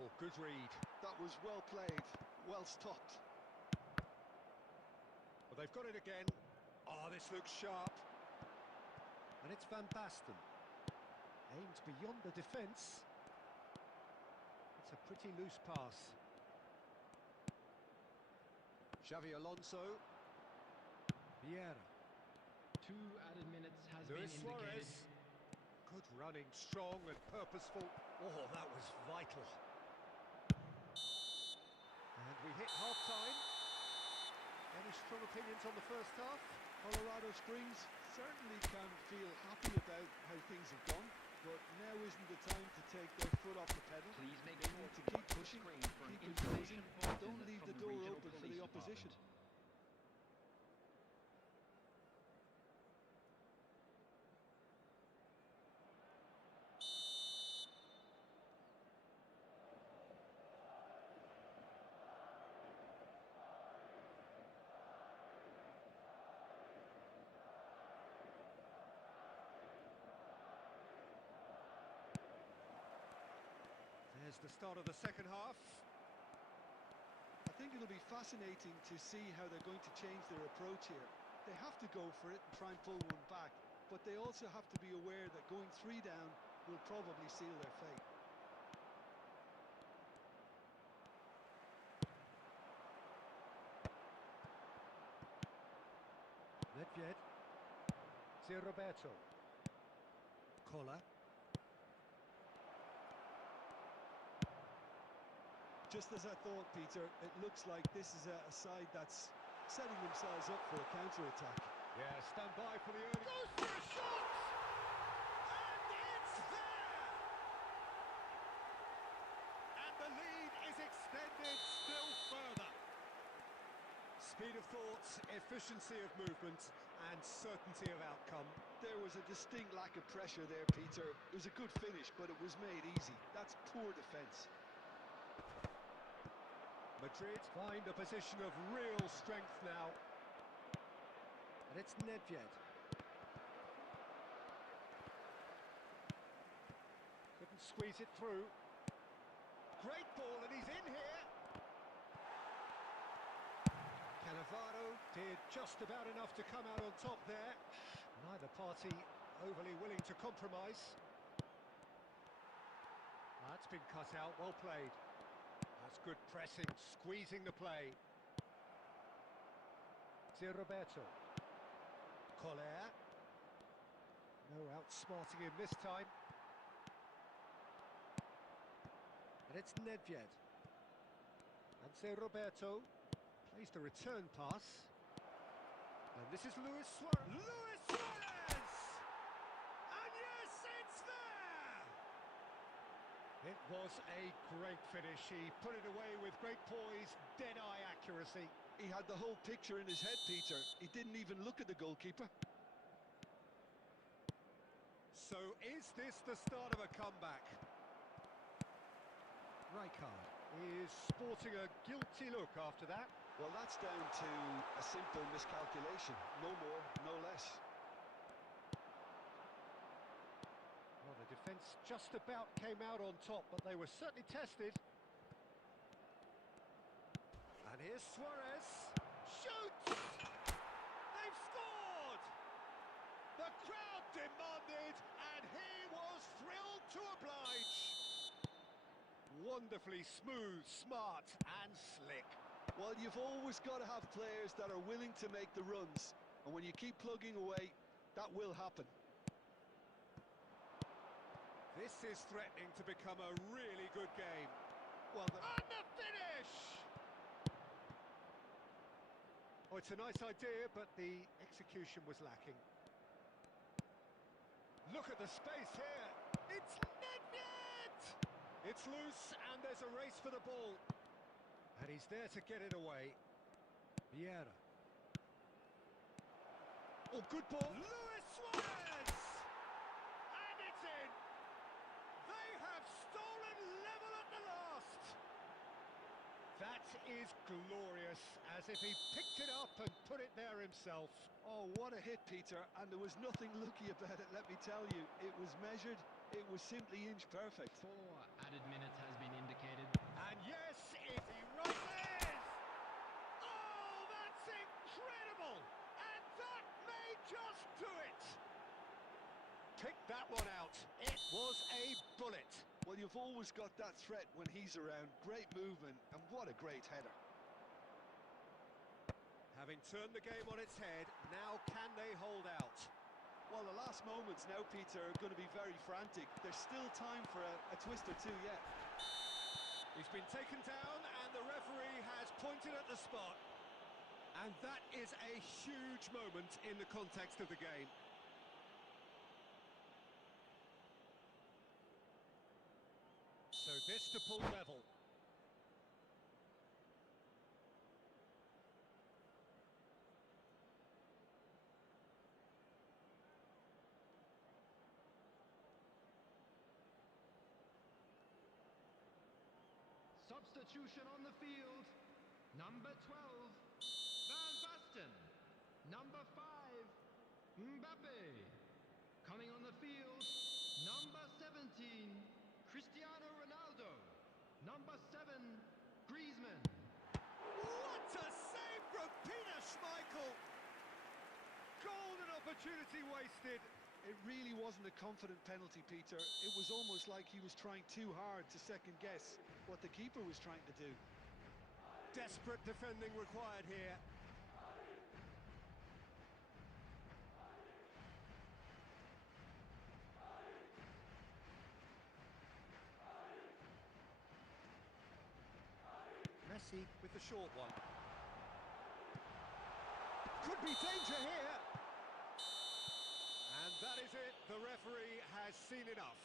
Oh, good read. That was well played, well stopped. Well, they've got it again. Oh, this looks sharp. And it's Van Basten. Aimed beyond the defence. It's a pretty loose pass. Xavi Alonso. Vieira. 2 added minutes has Luis been indicated. Suarez. Good running, strong and purposeful. Oh, that was vital. And we hit half-time. Any strong opinions on the first half? Colorado Springs certainly can feel happy about how things have gone, but now isn't the time to take their foot off the pedal. Please make They sure need to to keep watch the pushing, screen for an keep information imposing, bulletin don't leave from the the door regional open for police the opposition. department. There's the start of the second half. I think it'll be fascinating to see how they're going to change their approach here. They have to go for it and try and pull one back, but they also have to be aware that going 3 down will probably seal their fate. Nedved. Zé Roberto. Koller. Just as I thought, Peter, it looks like this is a side that's setting themselves up for a counter-attack. Yeah, stand by for the early... Goes for a shot! And it's there! And the lead is extended still further. Speed of thought, efficiency of movement, and certainty of outcome. There was a distinct lack of pressure there, Peter. It was a good finish, but it was made easy. That's poor defence. Madrid find a position of real strength now. And it's Nedved. Couldn't squeeze it through. Great ball, and he's in here. Cannavaro did just about enough to come out on top there. Neither party overly willing to compromise. That's been cut out, well played. That's good pressing, squeezing the play. Here's Roberto. Koller. No outsmarting him this time. And it's Nedved. And Roberto plays the return pass. And this is Luis Suarez. Luis Suarez! And yes, it's there! It was a great finish. He put it away with great poise, dead-eye accuracy. He had the whole picture in his head, Peter. He didn't even look at the goalkeeper. So is this the start of a comeback? Rijkaard is sporting a guilty look after that. Well, that's down to a simple miscalculation. No more, no less. Well, the defence just about came out on top, but they were certainly tested. And here's Suarez. Shoots! They've scored! The crowd demanded, and he was thrilled to oblige. Wonderfully smooth, smart, and slick. Well, you've always got to have players that are willing to make the runs. And when you keep plugging away, that will happen. This is threatening to become a really good game. Well, and the finish! Oh, it's a nice idea, but the execution was lacking. Look at the space here. It's Nedved! It's loose, and there's a race for the ball. And he's there to get it away. Vieira. Oh, good ball. Luis Suarez! And it's in! They have stolen level at the last! That is glorious, as if he picked it up and put it there himself. Oh, what a hit, Peter. And there was nothing lucky about it, let me tell you. It was measured, it was simply inch perfect. 4 added minutes has been indicated. And yes, if he rises! Oh, that's incredible! And that may just do it! Pick that one out. It was a bullet. Well, you've always got that threat when he's around. Great movement, and what a great header. Having turned the game on its head, now can they hold out? Well, the last moments now, Peter, are going to be very frantic. There's still time for a twist or two yet. He's been taken down, and the referee has pointed at the spot. And that is a huge moment in the context of the game. So this to pull level. Substitution on the field. Number 12, Van Basten. Number 5, Mbappe. Coming on the field, number 17, Cristiano Ronaldo. Number 7, Griezmann. What a save from Peter Schmeichel! Golden opportunity wasted. It really wasn't a confident penalty, Peter. It was almost like he was trying too hard to second-guess what the keeper was trying to do. Desperate defending required here. Messi with the short one. Could be danger here. And that is it. The referee has seen enough.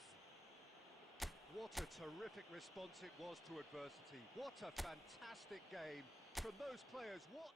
What a terrific response it was to adversity. What a fantastic game from those players. What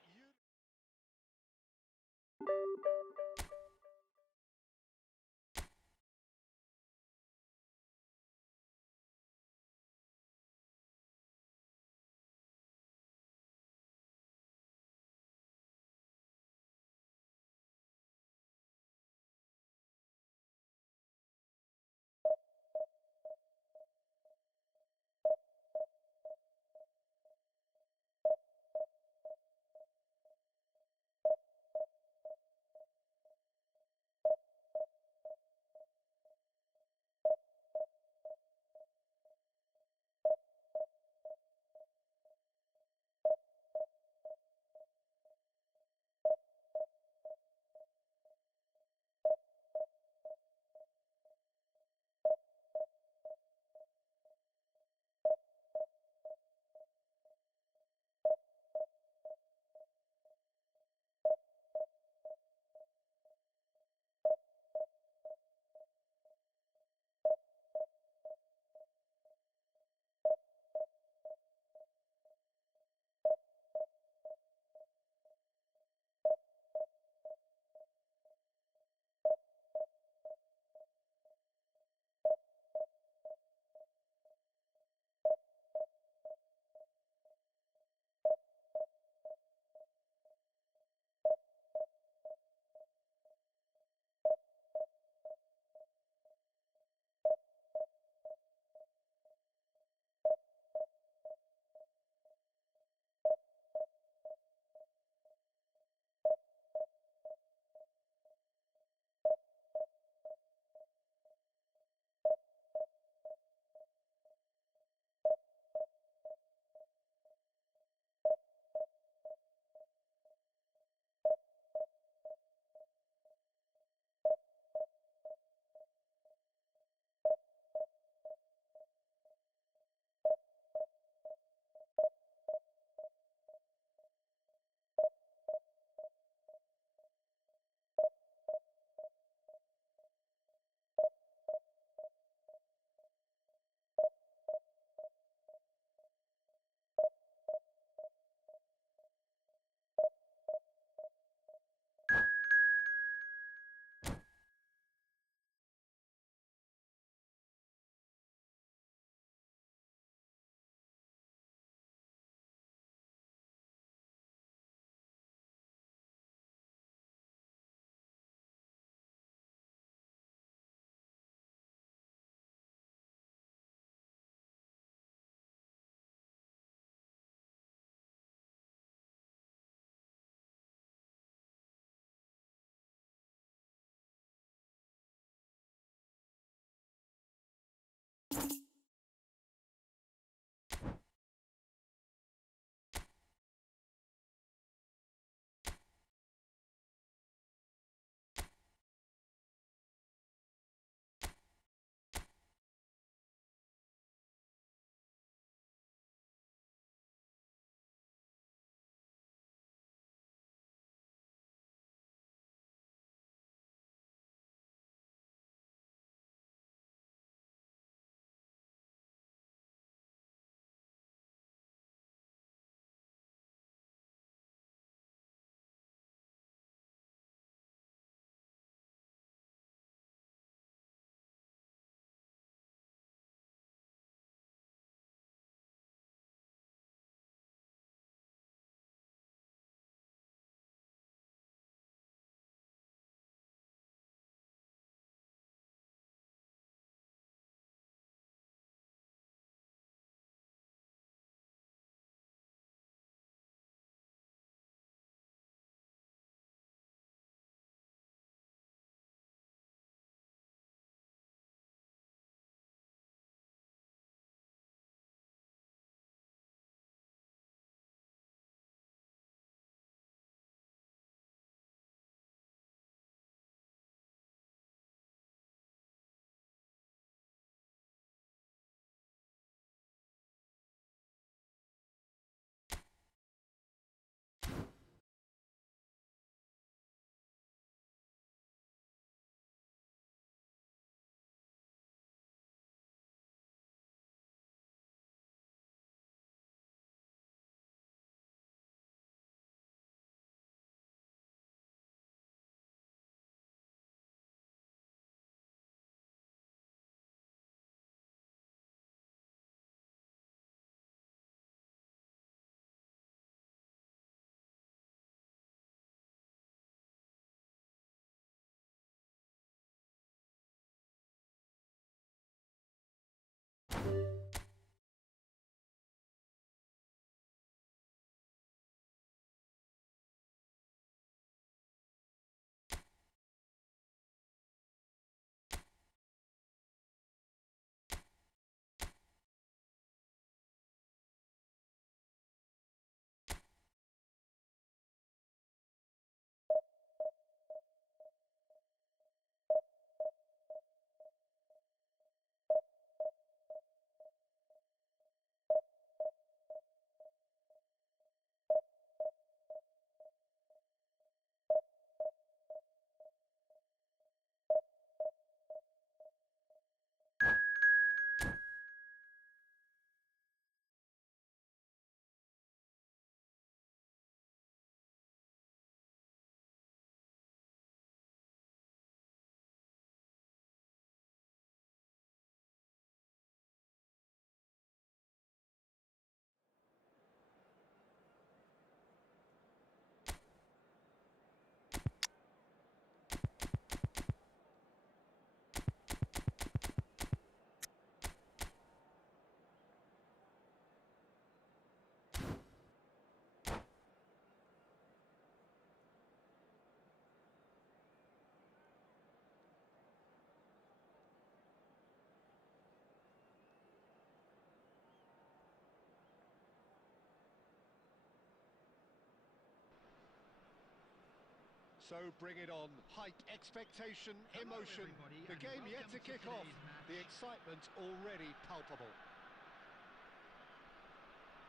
So bring it on. Hype, expectation, emotion. The game yet to kick off. The excitement already palpable.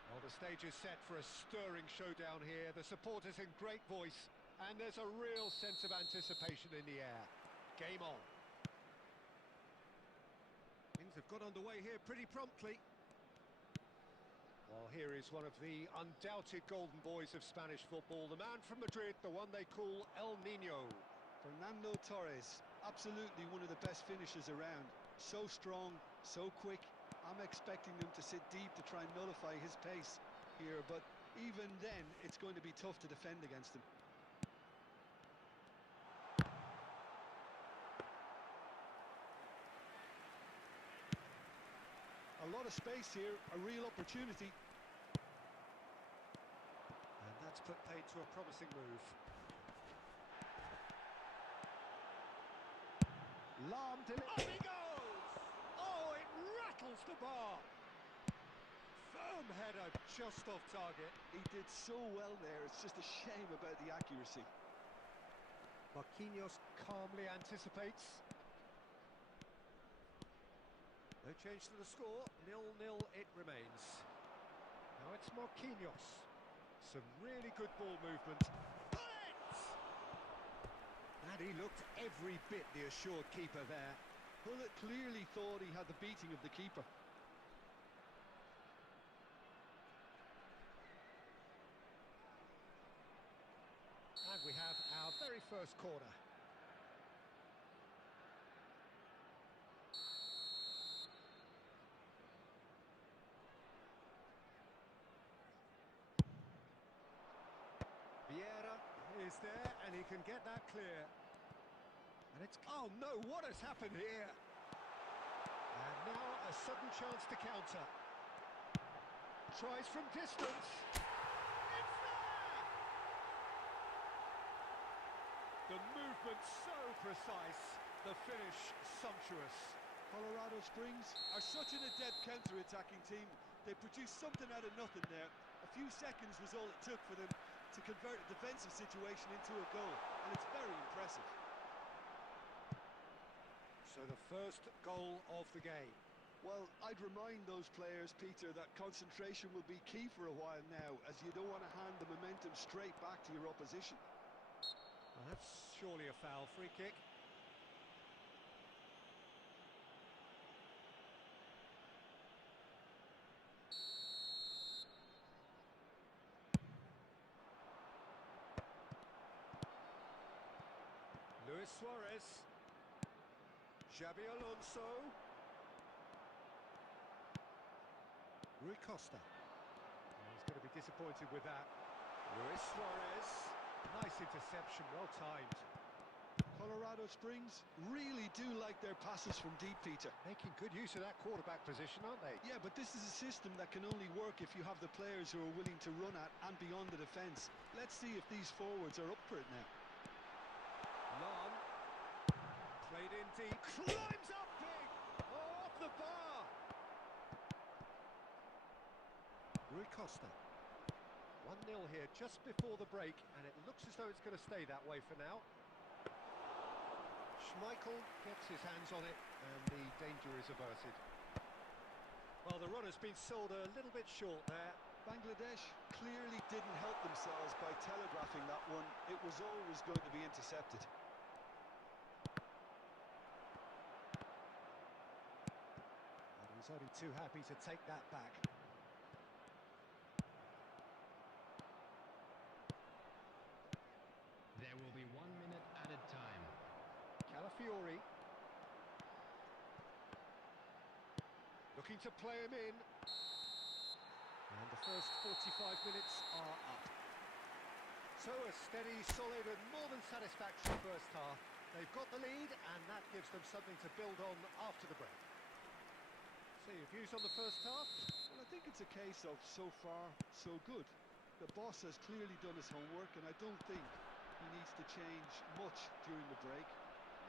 Well, the stage is set for a stirring showdown here. The supporters in great voice. And there's a real sense of anticipation in the air. Game on. Things have got underway here pretty promptly. Well, here is one of the undoubted golden boys of Spanish football, the man from Madrid, the one they call El Niño. Fernando Torres, absolutely one of the best finishers around. So strong, so quick. I'm expecting them to sit deep to try and nullify his pace here, but even then, it's going to be tough to defend against him. A lot of space here, a real opportunity. And that's put paid to a promising move. Lam delivers. He goes! Oh, it rattles the bar. Firm header just off target. He did so well there, it's just a shame about the accuracy. Marquinhos calmly anticipates. No change to the score, 0-0 it remains. Now it's Marquinhos. Some really good ball movement. Bullet! And he looked every bit the assured keeper there. Bullet clearly thought he had the beating of the keeper. And we have our very first corner. Vieira is there, and he can get that clear. And it's... Oh, no, what has happened here? And now a sudden chance to counter. Tries from distance. It's there! The movement so precise, the finish sumptuous. Colorado Springs are such an adept counter-attacking team. They produced something out of nothing there. A few seconds was all it took for them to convert a defensive situation into a goal, and it's very impressive. So the first goal of the game. Well, I'd remind those players, Peter, that concentration will be key for a while now, as you don't want to hand the momentum straight back to your opposition. Well, that's surely a foul. Free kick. Luis Suarez. Xabi Alonso. Rui Costa. Oh, he's going to be disappointed with that. Luis Suarez. Nice interception, well timed. Colorado Springs really do like their passes from deep, Peter. Making good use of that quarterback position, aren't they? Yeah, but this is a system that can only work if you have the players who are willing to run at and beyond the defence. Let's see if these forwards are up for it now. Long. Played in deep. Climbs up big! Oh, off the bar! Rui Costa. 1-0 here just before the break, and it looks as though it's going to stay that way for now. Schmeichel gets his hands on it, and the danger is averted. Well, the runner's been sold a little bit short there. Bangladesh clearly didn't help themselves by telegraphing that one. It was always going to be intercepted. And he's only too happy to take that back. There will be 1 minute added time. Calafiori. Looking to play him in. And the first 45 minutes are up. So a steady, solid and more than satisfactory first half. They've got the lead and that gives them something to build on after the break. So your views on the first half? Well, I think it's a case of so far, so good. The boss has clearly done his homework and I don't think he needs to change much during the break.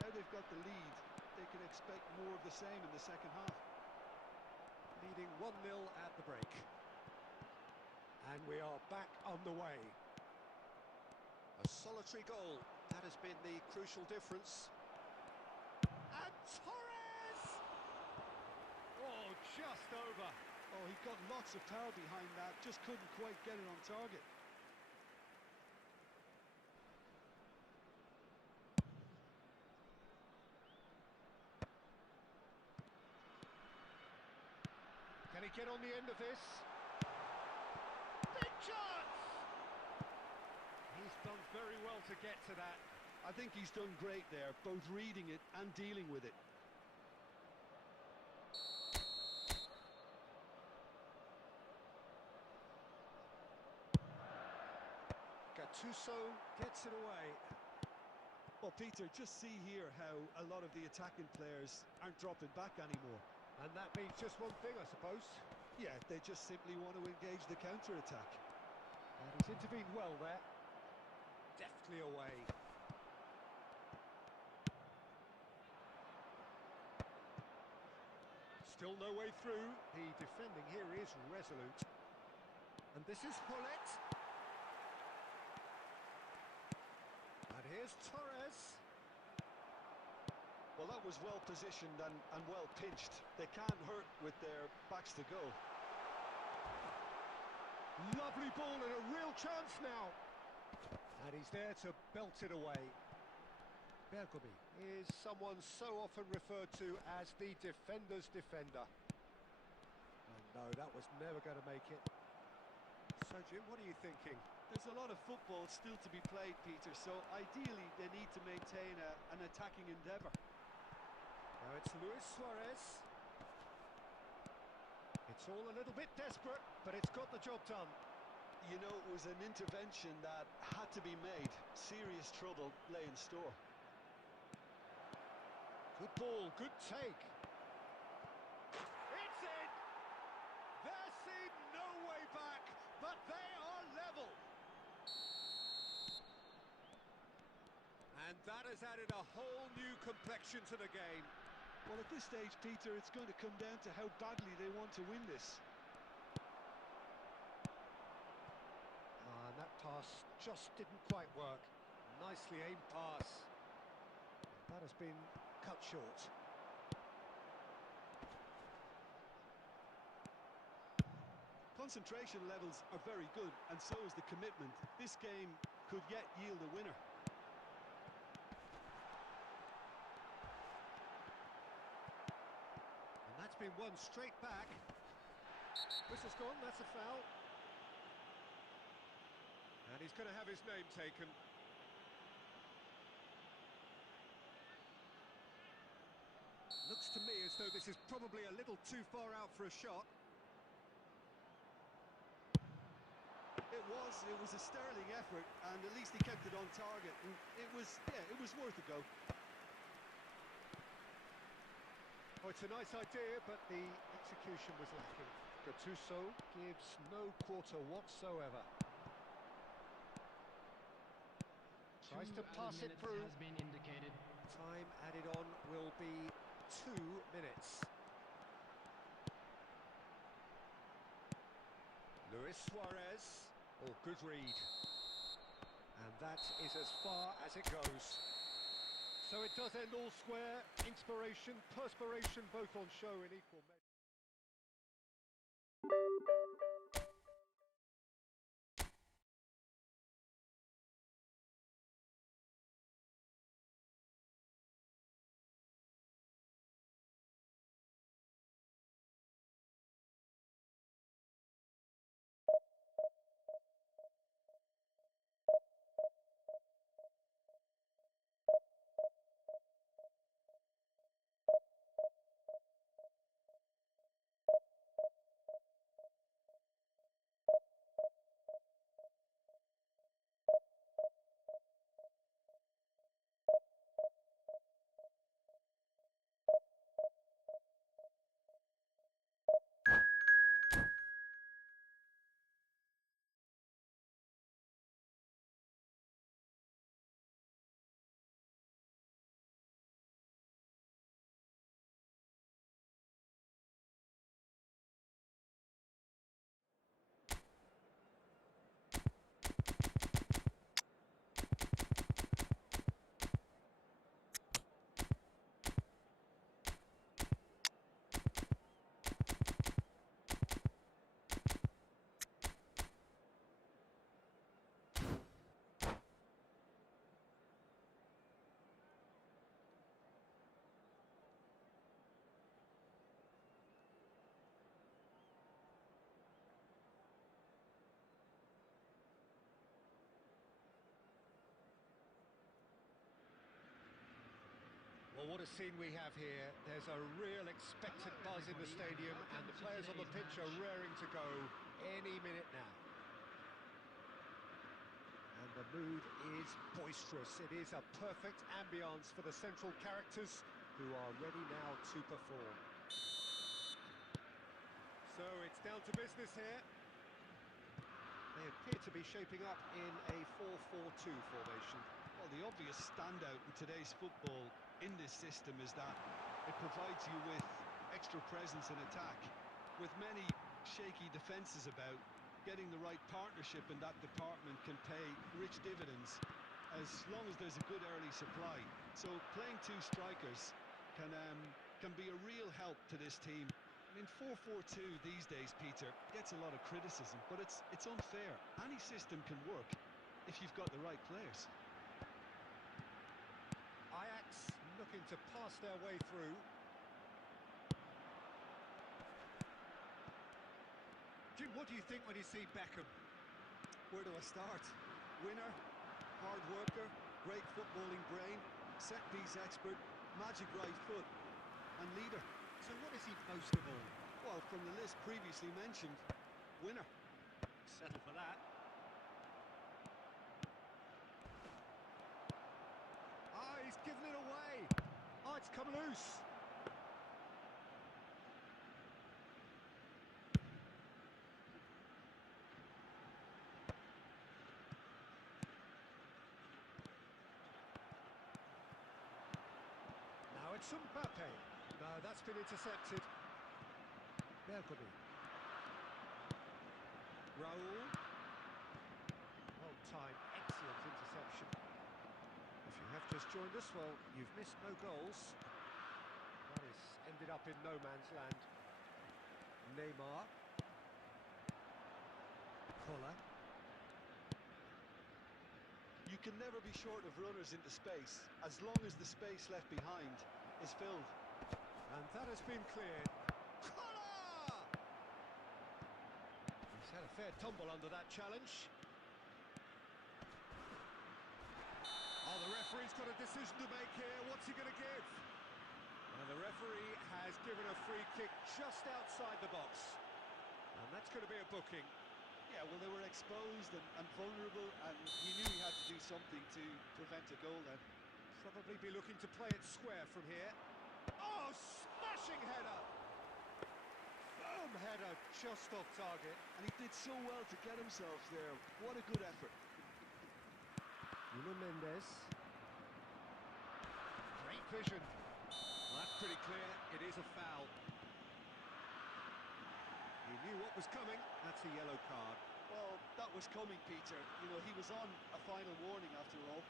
Now they've got the lead, they can expect more of the same in the second half. Leading 1-0 at the break. And we are back on the way. A solitary goal. That has been the crucial difference. And Torres! Oh, just over. Oh, he got lots of power behind that, just couldn't quite get it on target. Can he get on the end of this? Big chance! He's done very well to get to that. I think he's done great there, both reading it and dealing with it. Gattuso gets it away. Well, Peter, just see here how a lot of the attacking players aren't dropping back anymore. And that means just one thing, I suppose. Yeah, they just simply want to engage the counter-attack. And he's intervened well there. Deftly away. Still no way through. The defending here is resolute. And this is Hullet. And here's Torres. Well, that was well positioned and well pinched. They can't hurt with their backs to goal. Lovely ball and a real chance now. And he's there to belt it away. Bergomi is someone so often referred to as the defender's defender. Oh no, that was never going to make it. So Jim, what are you thinking? There's a lot of football still to be played, Peter, so ideally they need to maintain an attacking endeavour. Now it's Luis Suarez. It's all a little bit desperate, but it's got the job done. You know, it was an intervention that had to be made. Serious trouble lay in store. Good ball, good take. It's in! There seemed no way back, but they are level. And that has added a whole new complexion to the game. Well, at this stage, Peter, it's going to come down to how badly they want to win this. And that pass just didn't quite work. Nicely aimed pass. That has been cut short. Concentration levels are very good, and so is the commitment. This game could yet yield a winner. And that's been won straight back. Whistle's gone, that's a foul. And he's going to have his name taken. Looks to me as though this is probably a little too far out for a shot. It was a sterling effort, and at least he kept it on target. And it was worth a go. Oh, it's a nice idea, but the execution was lacking. Gattuso gives no quarter whatsoever. Tries to pass it through. Has been indicated. Time added on will be 2 minutes. Luis Suarez. Oh, good read. And that is as far as it goes. So it does end all square. Inspiration, perspiration, both on show in equal measure. Well, what a scene we have here. There's a real expectant buzz in the stadium, and the players on the pitch are raring to go any minute now. And the mood is boisterous. It is a perfect ambience for the central characters who are ready now to perform. So it's down to business here. They appear to be shaping up in a 4-4-2 formation. Well, the obvious standout in today's football in this system is that it provides you with extra presence in attack. With many shaky defences about, getting the right partnership in that department can pay rich dividends as long as there's a good early supply. So playing two strikers can be a real help to this team. I mean, 4-4-2 these days, Peter, gets a lot of criticism, but it's unfair. Any system can work if you've got the right players. Ajax looking to pass their way through. Jim, what do you think when you see Beckham? Where do I start? Winner, hard worker, great footballing brain, set-piece expert, magic right foot, and leader. So what is he most of all? Well, from the list previously mentioned, winner. Settle for that. Ah, he's given it away. Oh, it's come loose. Now it's Mbappe. No, that's been intercepted. Bergkamp. Raul. Well timed, excellent interception. If you have just joined us, well, you've missed no goals. That has ended up in no man's land. Neymar. Koller. You can never be short of runners into space, as long as the space left behind is filled. And that has been cleared. Koller! He's had a fair tumble under that challenge. Oh, the referee's got a decision to make here. What's he going to give? And the referee has given a free kick just outside the box. And that's going to be a booking. Yeah, well, they were exposed and vulnerable, and he knew he had to do something to prevent a goal then. Probably be looking to play it square from here. Oh, smash Smashing header. Firm header, just off target. And he did so well to get himself there. What a good effort. Nuno Mendes. Great vision. Well, that's pretty clear. It is a foul. He knew what was coming. That's a yellow card. Well, that was coming, Peter. You know, he was on a final warning after all.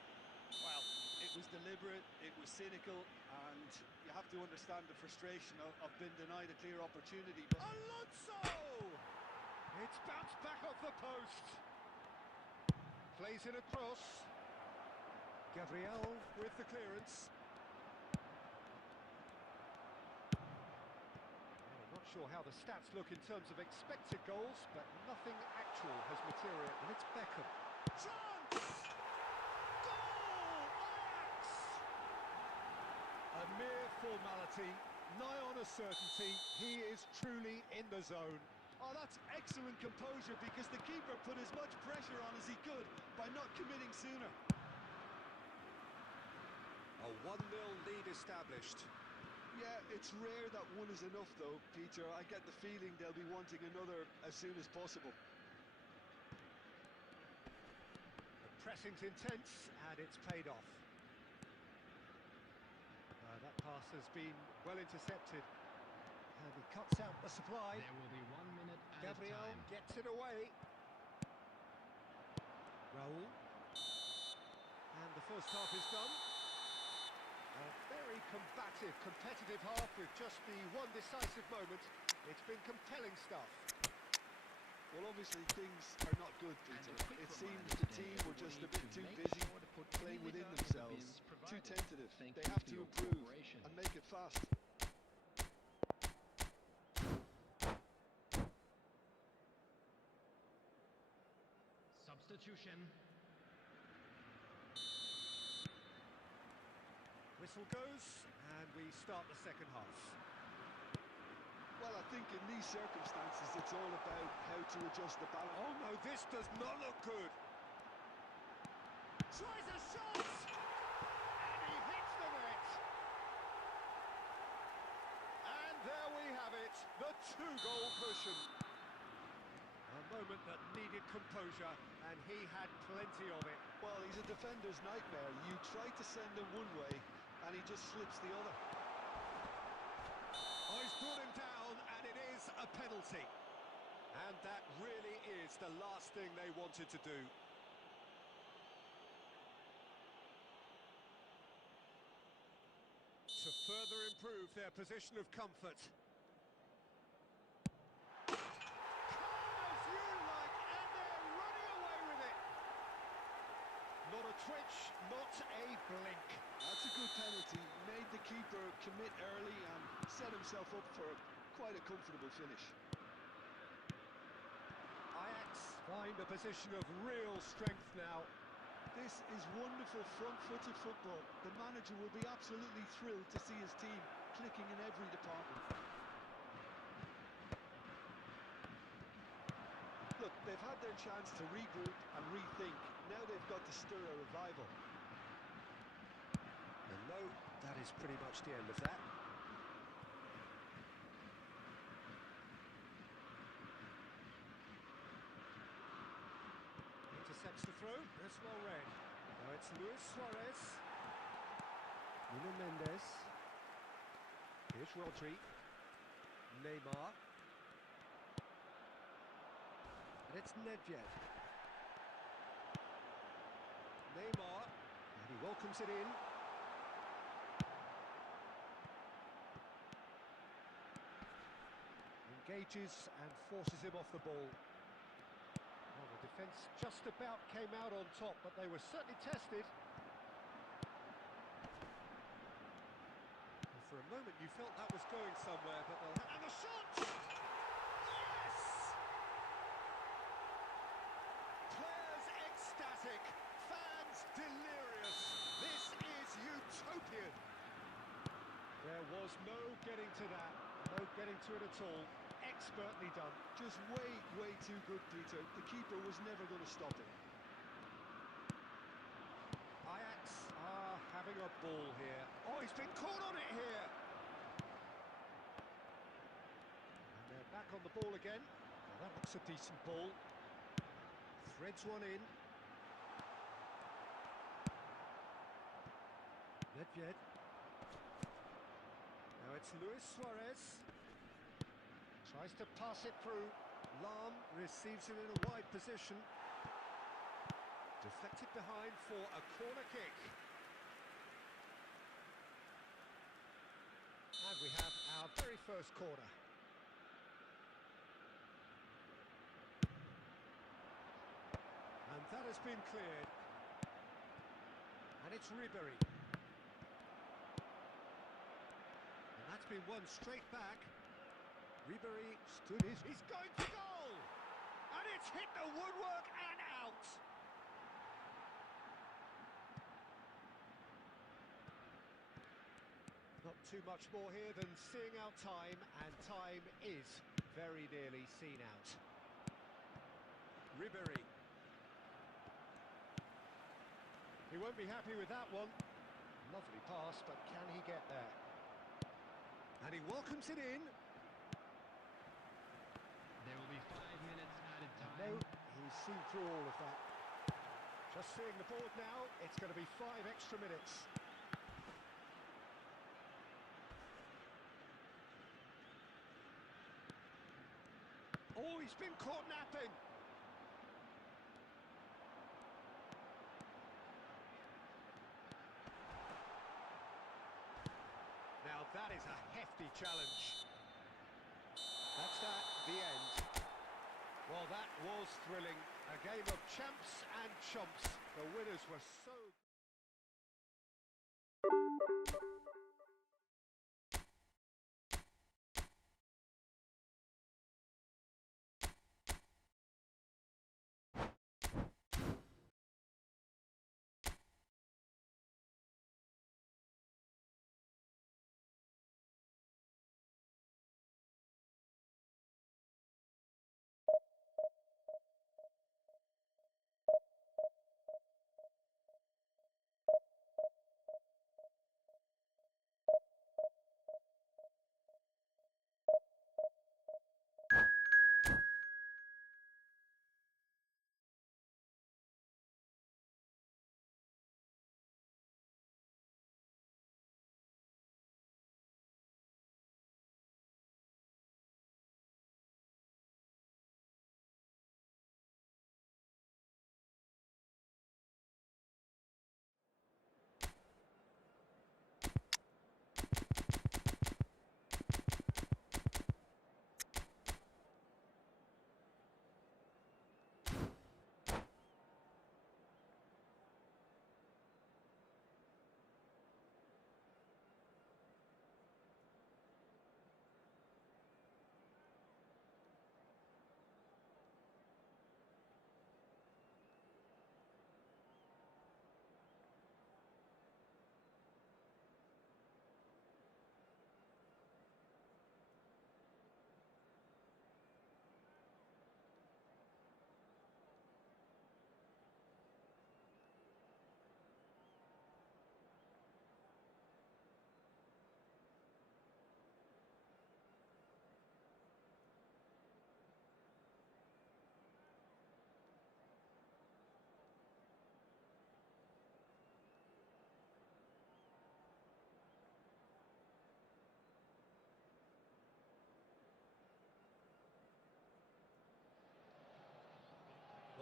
Well, it was deliberate, it was cynical, and you have to understand the frustration of being denied a clear opportunity. But Alonso! It's bounced back off the post. Plays it across. Gabriel with the clearance. Well, I'm not sure how the stats look in terms of expected goals, but nothing actual has materialized. And it's Beckham. Chance! Goal! Ajax! A mere formality, nigh on a certainty. He is truly in the zone. oh, that's excellent composure, because the keeper put as much pressure on as he could by not committing sooner. A 1-0 lead established. Yeah, it's rare that one is enough though, Peter. I get the feeling they'll be wanting another as soon as possible. The pressing's intense, and it's paid off. That pass has been well intercepted. And he cuts out the supply. There will be 1 minute added Gabriel time. gets it away. Raul. And the first half is done. A very combative, competitive half with just the one decisive moment. It's been compelling stuff. Well, obviously things are not good, Peter. It seems the team were just a bit too busy playing within themselves, too tentative. They have to improve and make it fast. Substitution. Whistle goes, and we start the second half. Well, I think in these circumstances, it's all about how to adjust the balance. Oh no, this does not look good. Tries a shot! And he hits the net! And there we have it, the 2-goal cushion. A moment that needed composure, and he had plenty of it. Well, he's a defender's nightmare. You try to send him one way, and he just slips the other. Oh, he's brought him down, and it is a penalty. And that really is the last thing they wanted to do. To further improve their position of comfort. Calm as you like, and they're running away with it. Not a twitch, not a blink. That's a good penalty. Made the keeper commit early and set himself up for quite a comfortable finish. Ajax find a position of real strength now. This is wonderful front-footed football. The manager will be absolutely thrilled to see his team clicking in every department. Look, they've had their chance to regroup and rethink. Now they've got to stir a revival. And no, that is pretty much the end of that. Intercepts the throw, that's well read. Now it's Luis Suarez. Nuno Mendes. Here's Rodri. Neymar. And it's Nedved. Neymar. And he welcomes it in. Engages and forces him off the ball. Well, the defence just about came out on top, but they were certainly tested. Well, for a moment you felt that was going somewhere, but they'll have... And the shot! Yes! Players ecstatic, fans delirious. This is utopian. There was no getting to that, no getting to it at all. Expertly done. Just way too good, Peter. The keeper was never going to stop it. Ajax are having a ball here. Oh, he's been caught on it here. back on the ball again. Well, that looks a decent ball. Threads one in. Nedved. Now it's Luis Suarez. Tries to pass it through. Lahm receives it in a wide position. Deflected behind for a corner kick. And we have our very first corner. And that has been cleared. And it's Ribery. And that's been won straight back. Ribery stood his... He's going for goal! And it's hit the woodwork and out! Not too much more here than seeing out time, and time is very nearly seen out. Ribery. He won't be happy with that one. Lovely pass, but can he get there? And he welcomes it in. There will be 5 minutes added time. No, he's seen through all of that. Just seeing the board now, it's going to be 5 extra minutes. Oh, he's been caught napping. Now that is a hefty challenge. That's that, the end. Well, that was thrilling. A game of champs and chumps. The winners were so...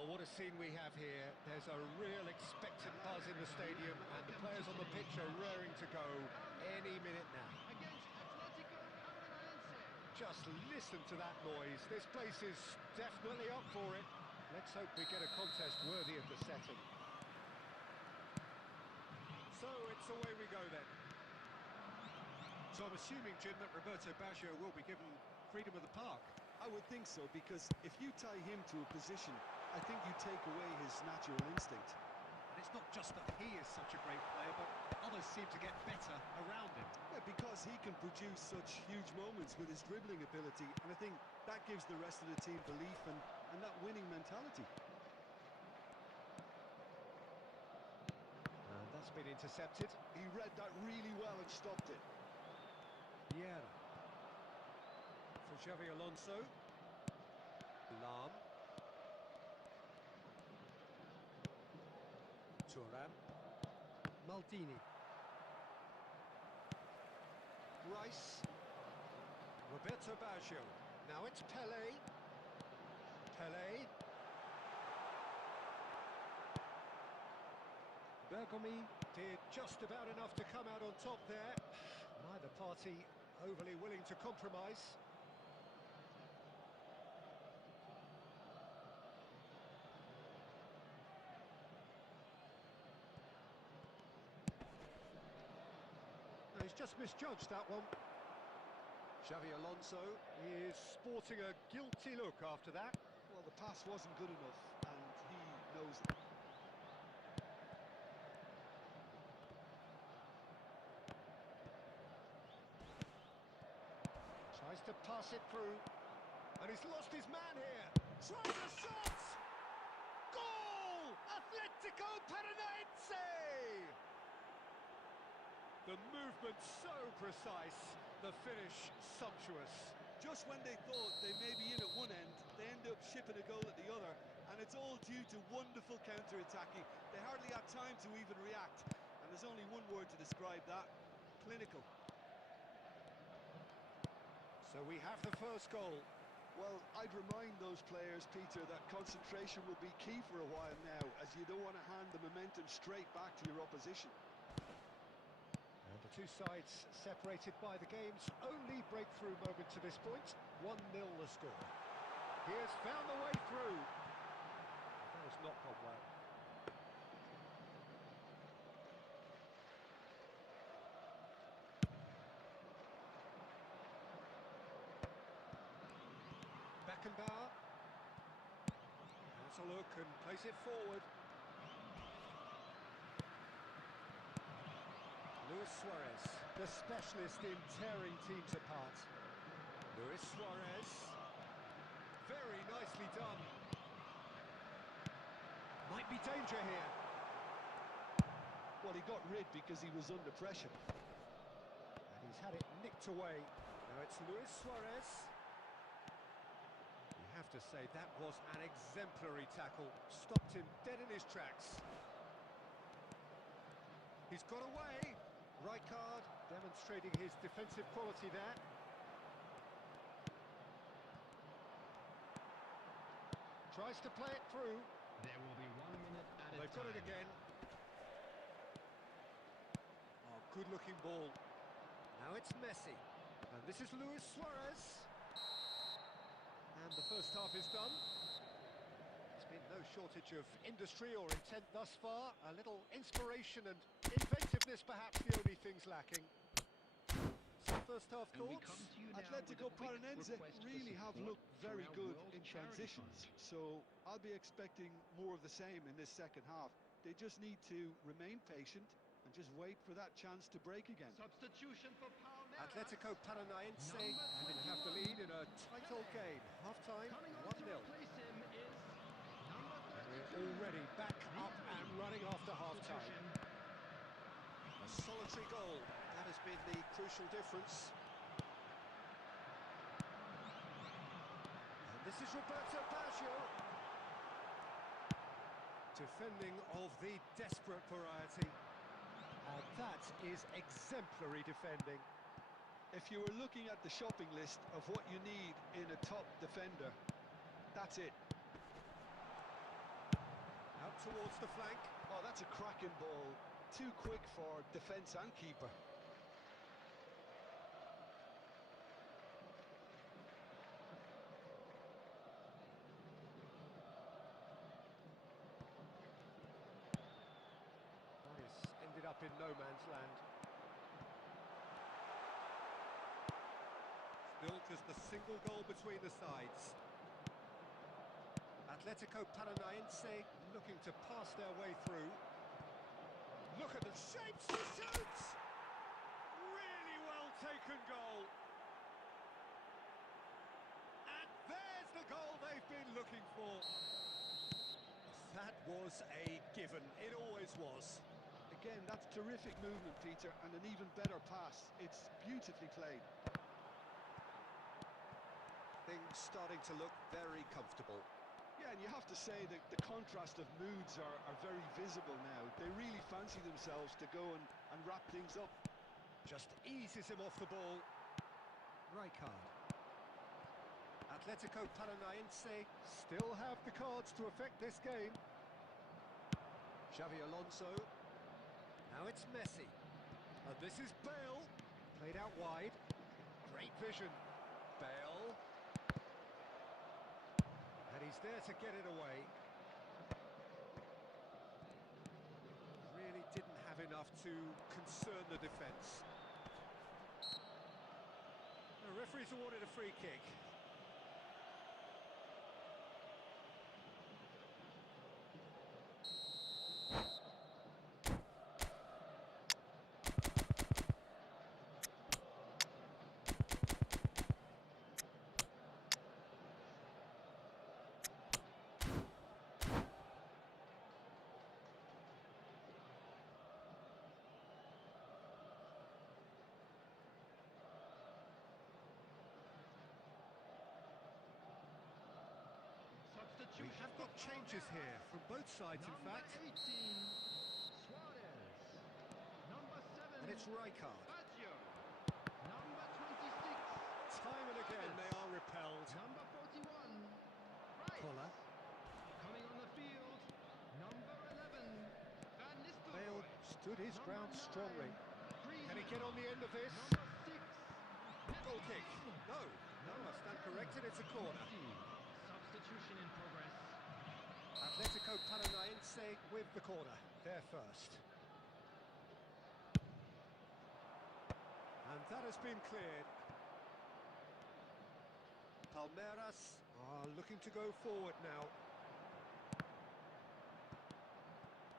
Well, what a scene we have here. There's a real expectant buzz in the stadium, and the players on the pitch are raring to go any minute now. Just listen to that noise. This place is definitely up for it. Let's hope we get a contest worthy of the setting. So it's away we go then. So I'm assuming, Jim, that Roberto Baggio will be given freedom of the park. I would think so, because if you tie him to a position, I think you take away his natural instinct. And it's not just that he is such a great player, but others seem to get better around him. Yeah, because he can produce such huge moments with his dribbling ability, and I think that gives the rest of the team belief and that winning mentality. And that's been intercepted. He read that really well and stopped it. Vieira. For Xavi Alonso. Lam. Thuram. Maldini. Rice. Roberto Baggio. Now it's Pelé. Pelé. Bergomi did just about enough to come out on top there. Neither party overly willing to compromise. No, he's just misjudged that one. Xavi Alonso is sporting a guilty look after that. Well, the pass wasn't good enough, and he knows it. Tries to pass it through, and he's lost his man here. Tries a shot! Goal! Atletico Paranaense! The movement so precise, the finish sumptuous. Just when they thought they may be in at one end, they end up shipping a goal at the other, and it's all due to wonderful counter-attacking. They hardly had time to even react, and there's only one word to describe that: clinical. So we have the first goal. Well, I'd remind those players, Peter, that concentration will be key for a while now, as you don't want to hand the momentum straight back to your opposition. And the two sides separated by the game's only breakthrough moment to this point. 1-0 the score. He has found the way through. That has not gone well. Beckenbauer has a look and plays it forward. Luis Suarez, the specialist in tearing teams apart. Luis Suarez, very nicely done. Might be danger here. Well, he got rid because he was under pressure. And he's had it nicked away. Now it's Luis Suarez. You have to say that was an exemplary tackle. Stopped him dead in his tracks. He's got away. Rijkaard demonstrating his defensive quality there. Tries to play it through. There will be 1 minute at a They've got it time. again. Oh, good-looking ball. Now it's Messi. And this is Luis Suarez. And the first half is done. There's been no shortage of industry or intent thus far. A little inspiration and inventiveness perhaps the only things lacking. So first half And we thoughts? come to you now Atletico with a quick Paranaense request for really have support looked for very our good World in Charity transitions, Fund. so I'll be expecting more of the same in this second half. They just need to remain patient and just wait for that chance to break again. Substitution for Palmeiras. Atletico Paranaense Number having have the 21. lead in a title game. Half-time, Coming on to 1-0. replace him is number 32. We're already back up and running after half-time. Substitution. A solitary goal. That has been the crucial difference. And this is Roberto Baggio. Defending of the desperate variety. And that is exemplary defending. If you were looking at the shopping list of what you need in a top defender, that's it. Out towards the flank. Oh, that's a cracking ball. Too quick for defence and keeper. Ended up in no man's land. Still just a single goal between the sides. Atletico Paranaense looking to pass their way through. Look at the shapes he shoots! Really well taken goal. And there's the goal they've been looking for. That was a given. It always was. Again, that's terrific movement, Peter, and an even better pass. It's beautifully played. Things starting to look very comfortable. Yeah, and you have to say that the contrast of moods are very visible now. They really fancy themselves to go and wrap things up. Just eases him off the ball. Rijkaard. Atletico Paranaense still have the cards to affect this game. Xavi Alonso. Now it's Messi. And this is Bale. Played out wide. Great vision. Bale. And he's there to get it away. Really didn't have enough to concern the defence. The referee's awarded a free kick. We have got changes here from both sides, in fact. Number 18, Suarez. Number 7, And it's Rijkaard. Baggio. Number 26, Time and again they are repelled. number 41, Rice. Koller. Coming on the field, number 11, Van Nistelrooy. Bale stood his Number ground 9, strongly. Can he get on the end of this? Number 6, Goal kick. No, I stand corrected, it's a corner. substitution in progress. Atletico Paranaense with the corner. They're first. And that has been cleared. Palmeiras are looking to go forward now.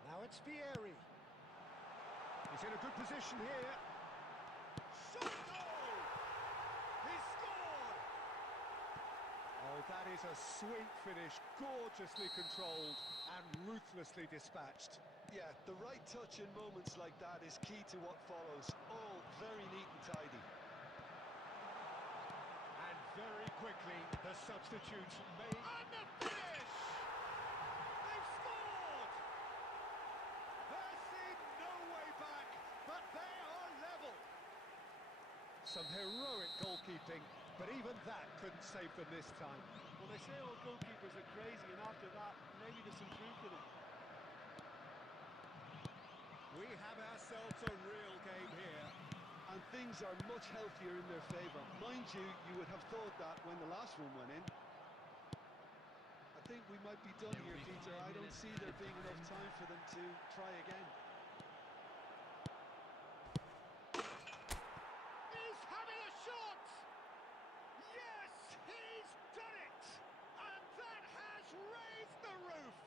Now it's Vieri. He's in a good position here. Shot goal! He scored! Oh, that is a sweet finish, gorgeously controlled and ruthlessly dispatched. Yeah, the right touch in moments like that is key to what follows. All very neat and tidy. And very quickly, the substitutes made... And the finish! They've scored! There seemed no way back, but they are level. Some heroic goalkeeping, but even that couldn't save them this time. Well, they say all goalkeepers are crazy, and after that, maybe there's some truth in it. We have ourselves a real game here. And things are much healthier in their favour. Mind you, you would have thought that when the last one went in. I think we might be done here, Peter. I don't see there being enough time for them to try again. He's having a shot! Yes, he's done it! And that has raised the roof!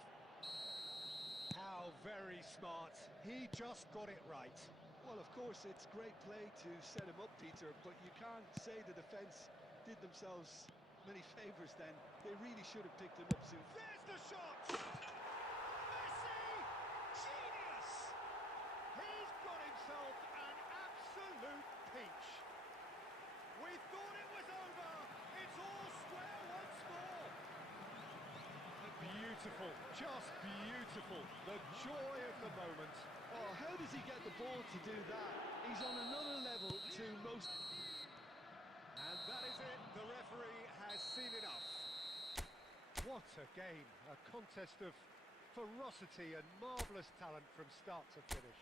How very smart. He just got it right. Well, of course, it's great play to set him up, Peter, but you can't say the defence did themselves many favours then. They really should have picked him up soon. There's the shot! Messi! Genius! He's got himself an absolute peach. We thought it was over. It's all square once more. Beautiful, just beautiful. The joy of the moment. Oh, how does he get the ball to do that? He's on another level to most... And that is it. The referee has seen enough. What a game. A contest of ferocity and marvellous talent from start to finish.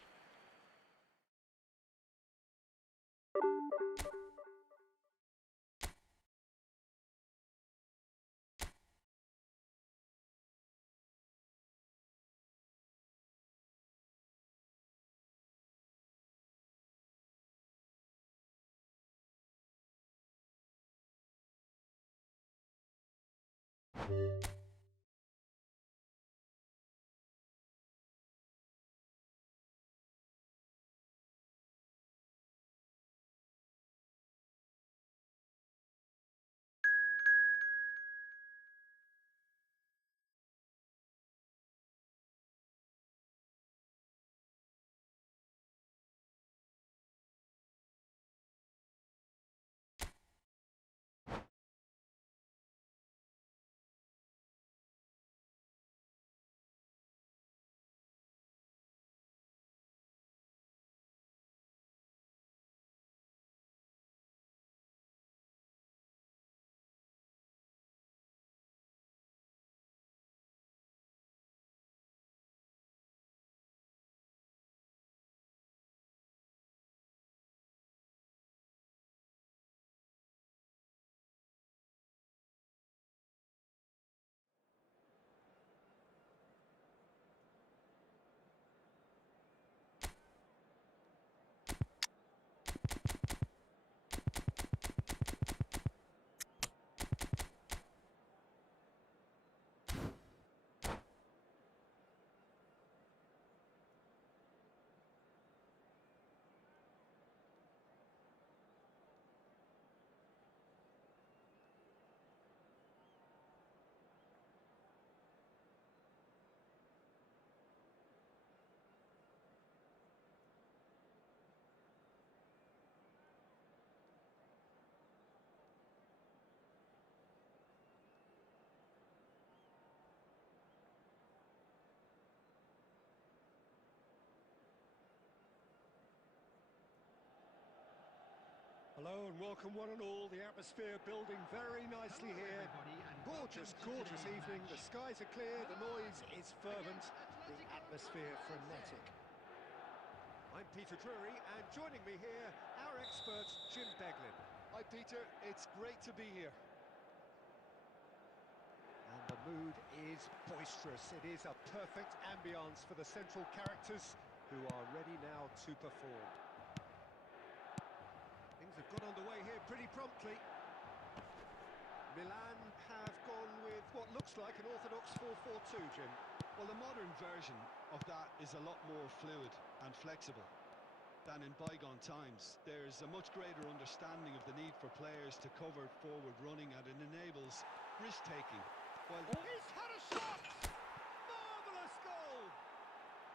Hello and welcome one and all. The atmosphere building very nicely Hello, here. everybody, and Gorgeous, welcome to gorgeous today's evening. The match. skies are clear, the noise is fervent, Against the Atletico atmosphere Paranaense. frenetic. I'm Peter Drury, and joining me here, our expert Jim Beglin. Hi, Peter. It's great to be here. And the mood is boisterous. It is a perfect ambience for the central characters who are ready now to perform. Things have got underway here pretty promptly. Milan have gone with what looks like an orthodox 4-4-2, Jim. Well, the modern version of that is a lot more fluid and flexible than in bygone times. There's a much greater understanding of the need for players to cover forward running, and it enables risk-taking. Well, He's had a shot! Marvellous goal!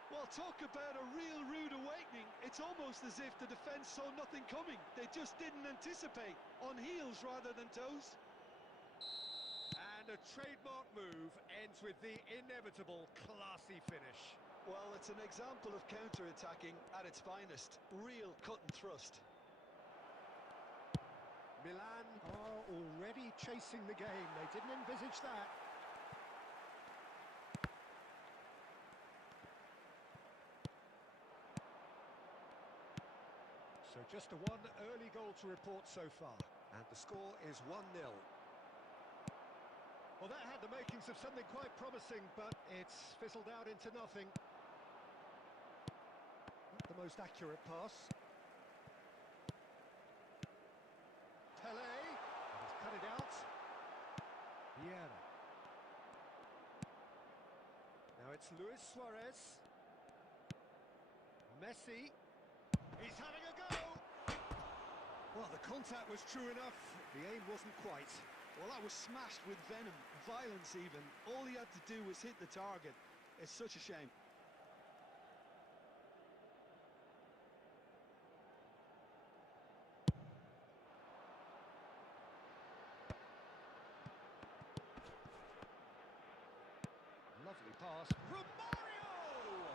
well, talk about a real rude awakening. It's almost as if the defence saw nothing coming. They just didn't anticipate, on heels rather than toes. And a trademark move ends with the inevitable classy finish. Well, it's an example of counter-attacking at its finest. Real cut and thrust. Milan are already chasing the game. They didn't envisage that. So just a one early goal to report so far. And the score is 1-0. Well, that had the makings of something quite promising, but it's fizzled out into nothing. Not the most accurate pass. Pele, and he's cut it out. Vieira. Now it's Luis Suarez. Messi. He's having a go! Well, the contact was true enough. The aim wasn't quite. Well, that was smashed with venom, violence even. All he had to do was hit the target. It's such a shame. Lovely pass. Romario!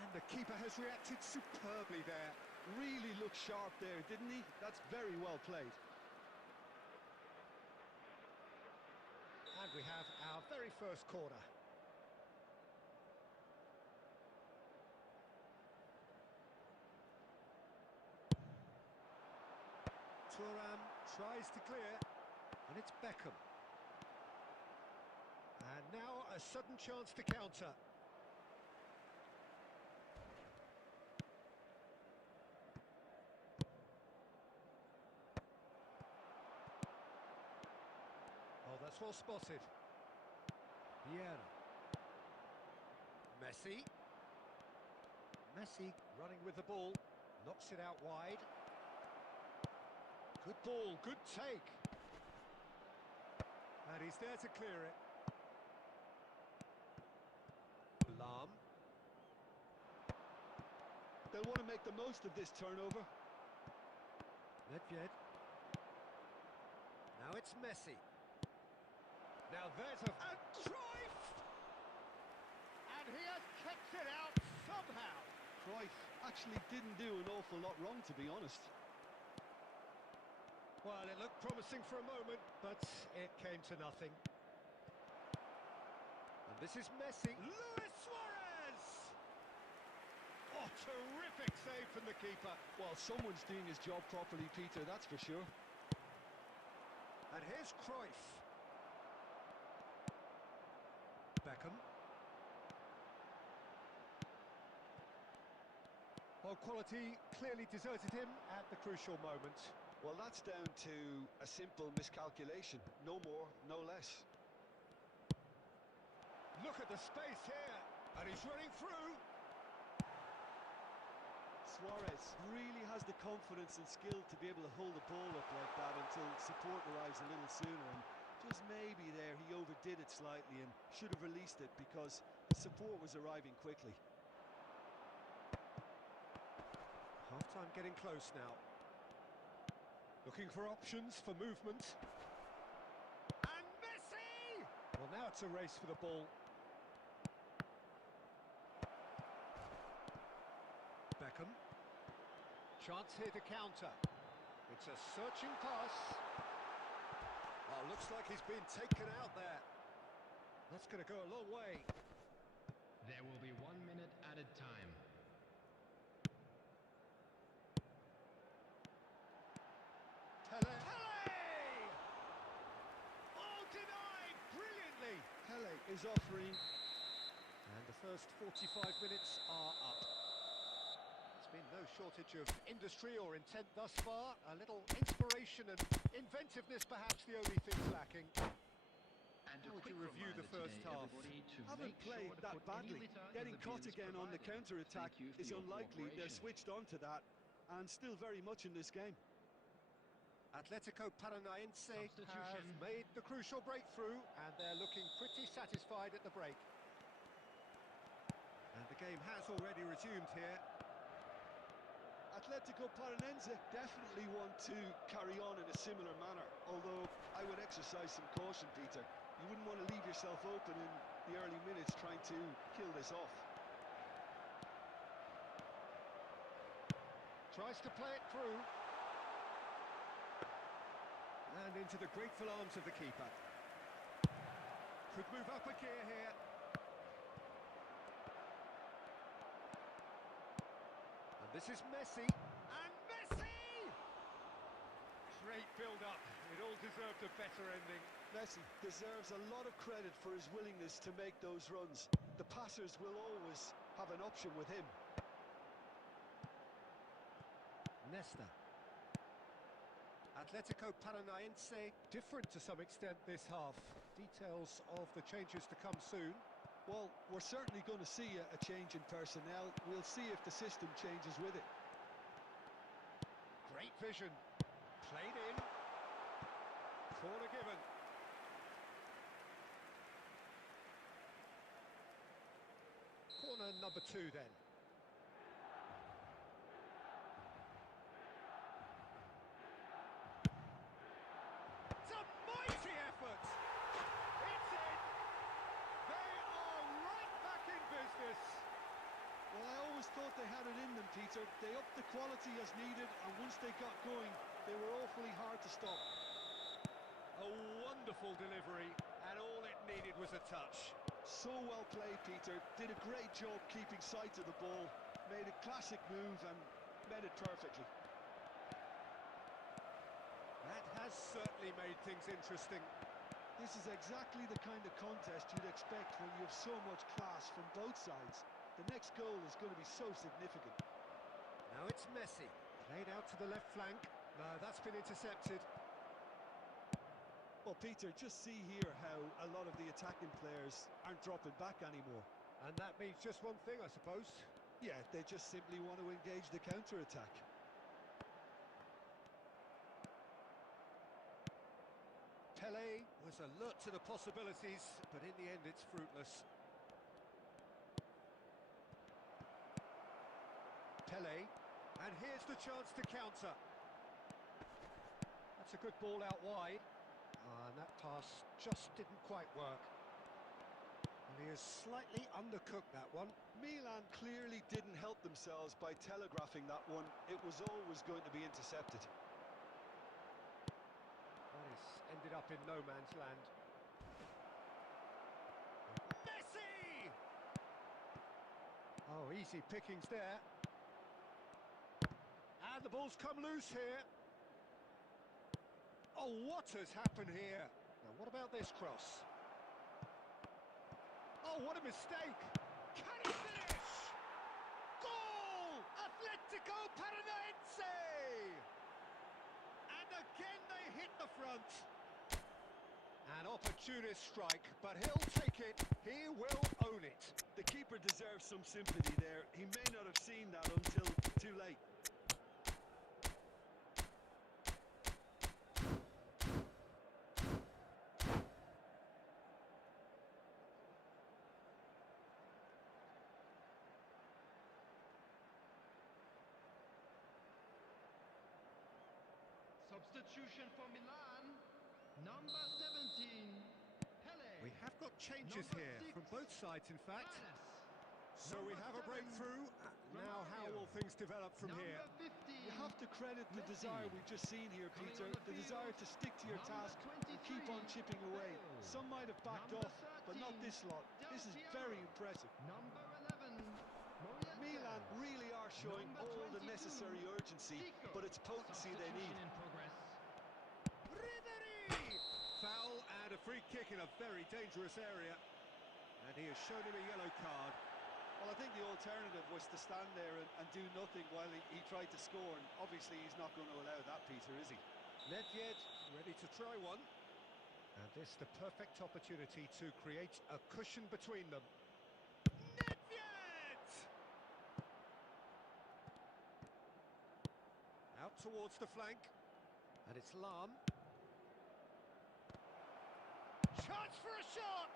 And the keeper has reacted superbly there. Really looked sharp there, didn't he? That's very well played. And we have our very first corner. Thuram tries to clear, and it's Beckham. And now a sudden chance to counter. Oh, that's well spotted. Vieira. Messi. Messi running with the ball. Knocks it out wide. Good ball, good take. And he's there to clear it. Lam. They'll want to make the most of this turnover. Nedved. Now it's Messi. Now there's a... And Cruyff! And he has kept it out somehow. Cruyff actually didn't do an awful lot wrong, to be honest. Well, it looked promising for a moment, but it came to nothing. And this is Messi. Luis Suarez! Oh, terrific save from the keeper. Well, someone's doing his job properly, Peter, that's for sure. And here's Cruyff. Beckham. Well, quality clearly deserted him at the crucial moment. Well, that's down to a simple miscalculation. No more, no less. Look at the space here, and he's running through. Suarez really has the confidence and skill to be able to hold the ball up like that until support arrives a little sooner, and just maybe there he overdid it slightly and should have released it because the support was arriving quickly. Half-time getting close now. Looking for options for movement. And Messi! Well, now it's a race for the ball. Beckham. Chance here to counter. It's a searching pass. Oh, looks like he's been taken out there. That's going to go a long way. There will be 1 minute added time. Pele! Oh, denied brilliantly. Pele is offering. And the first 45 minutes are up. There's been no shortage of industry or intent thus far. A little inspiration and inventiveness perhaps the only things lacking. And how would you review the first half? Haven't played that badly. Getting caught again on the counter-attack is unlikely. They're switched on to that and still very much in this game. Atletico Paranaense have made the crucial breakthrough and they're looking pretty satisfied at the break. And the game has already resumed here. Atletico Paranaense definitely want to carry on in a similar manner, although I would exercise some caution, Peter. You wouldn't want to leave yourself open in the early minutes trying to kill this off. Tries to play it through. And into the grateful arms of the keeper. Could move up a gear here. And this is Messi. And Messi! Great build-up. It all deserved a better ending. Messi deserves a lot of credit for his willingness to make those runs. The passers will always have an option with him. Nesta. Atletico Paranaense different to some extent this half. Details of the changes to come soon. Well, we're certainly going to see a change in personnel. We'll see if the system changes with it. Great vision. Played in. Corner given. Corner number 2 then. It's a mighty effort. It's in. They are right back in business. Well, I always thought they had it in them, Peter. They upped the quality as needed, and once they got going, they were awfully hard to stop. A wonderful delivery, and all it needed was a touch. So well played, Peter. Did a great job keeping sight of the ball. Made a classic move and made it perfectly. That has certainly made things interesting. This is exactly the kind of contest you'd expect when you have so much class from both sides. The next goal is going to be so significant. Now it's Messi. Played out to the left flank. No, that's been intercepted. Well, Peter, just see here how a lot of the attacking players aren't dropping back anymore. And that means just one thing, I suppose. Yeah, they just simply want to engage the counter-attack. Pele was alert to the possibilities, but in the end it's fruitless. Pele, and here's the chance to counter. That's a good ball out wide. And that pass just didn't quite work. And he has slightly undercooked that one. Milan clearly didn't help themselves by telegraphing that one. It was always going to be intercepted. That has ended up in no man's land. Messi! Oh, easy pickings there. And the ball's come loose here. Oh, what has happened here? Now, what about this cross? Oh, what a mistake! Can he finish? Goal! Atletico Paranaense! And again they hit the front. An opportunist strike, but he'll take it. He will own it. The keeper deserves some sympathy there. He may not have seen that until too late. Substitution for Milan, number 17, Pele. We have got changes Number here 6, from both sides, in fact. Manes. So we have a breakthrough. Now how will things develop from here? You have to credit the desire we've just seen here, Peter. The desire to stick to your task and keep on chipping away. Some might have backed off, but not this lot. This is very impressive. Number 11, Milan really are showing all the necessary urgency, but it's potency they need. In progress. Ribery! Foul and a free kick in a very dangerous area. And he has shown him a yellow card. Well, I think the alternative was to stand there and do nothing while he tried to score, and obviously he's not going to allow that, Peter, is he? Nedved ready to try one. And this the perfect opportunity to create a cushion between them. Nedved! Out towards the flank. And it's Lahm. Chance for a shot!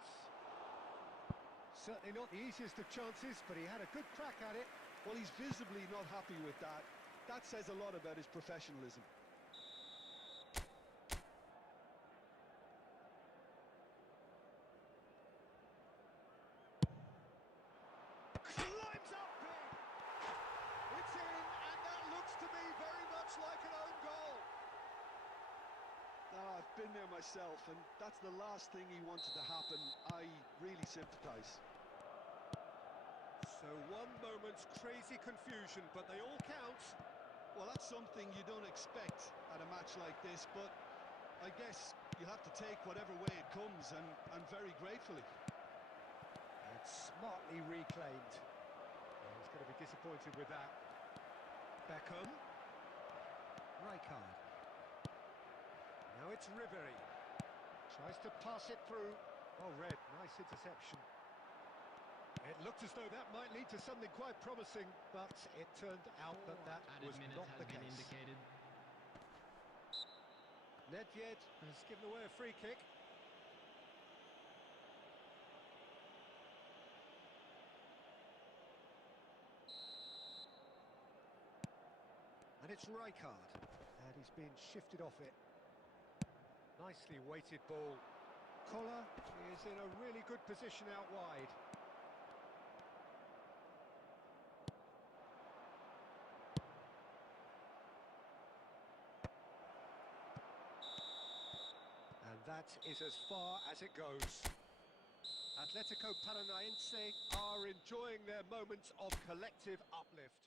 Certainly not the easiest of chances, but he had a good crack at it. Well, he's visibly not happy with that. That says a lot about his professionalism. Climbs up big! It's in, and that looks to me very much like an own goal. I've been there myself, and that's the last thing he wanted to happen. I really sympathise. So one moment's crazy confusion, but they all count. Well, that's something you don't expect at a match like this, but I guess you have to take whatever way it comes, and very gratefully. And smartly reclaimed. Well, he's going to be disappointed with that. Beckham. Rijkaard. Now it's Ribery. Tries to pass it through. Oh, Red, nice interception. It looked as though that might lead to something quite promising, but it turned out that that was not the case. Indicated. Nedved has given away a free kick. And it's Rijkaard, and he's been shifted off it. Nicely weighted ball. Koller is in a really good position out wide. And that is as far as it goes. Atletico Paranaense are enjoying their moments of collective uplift.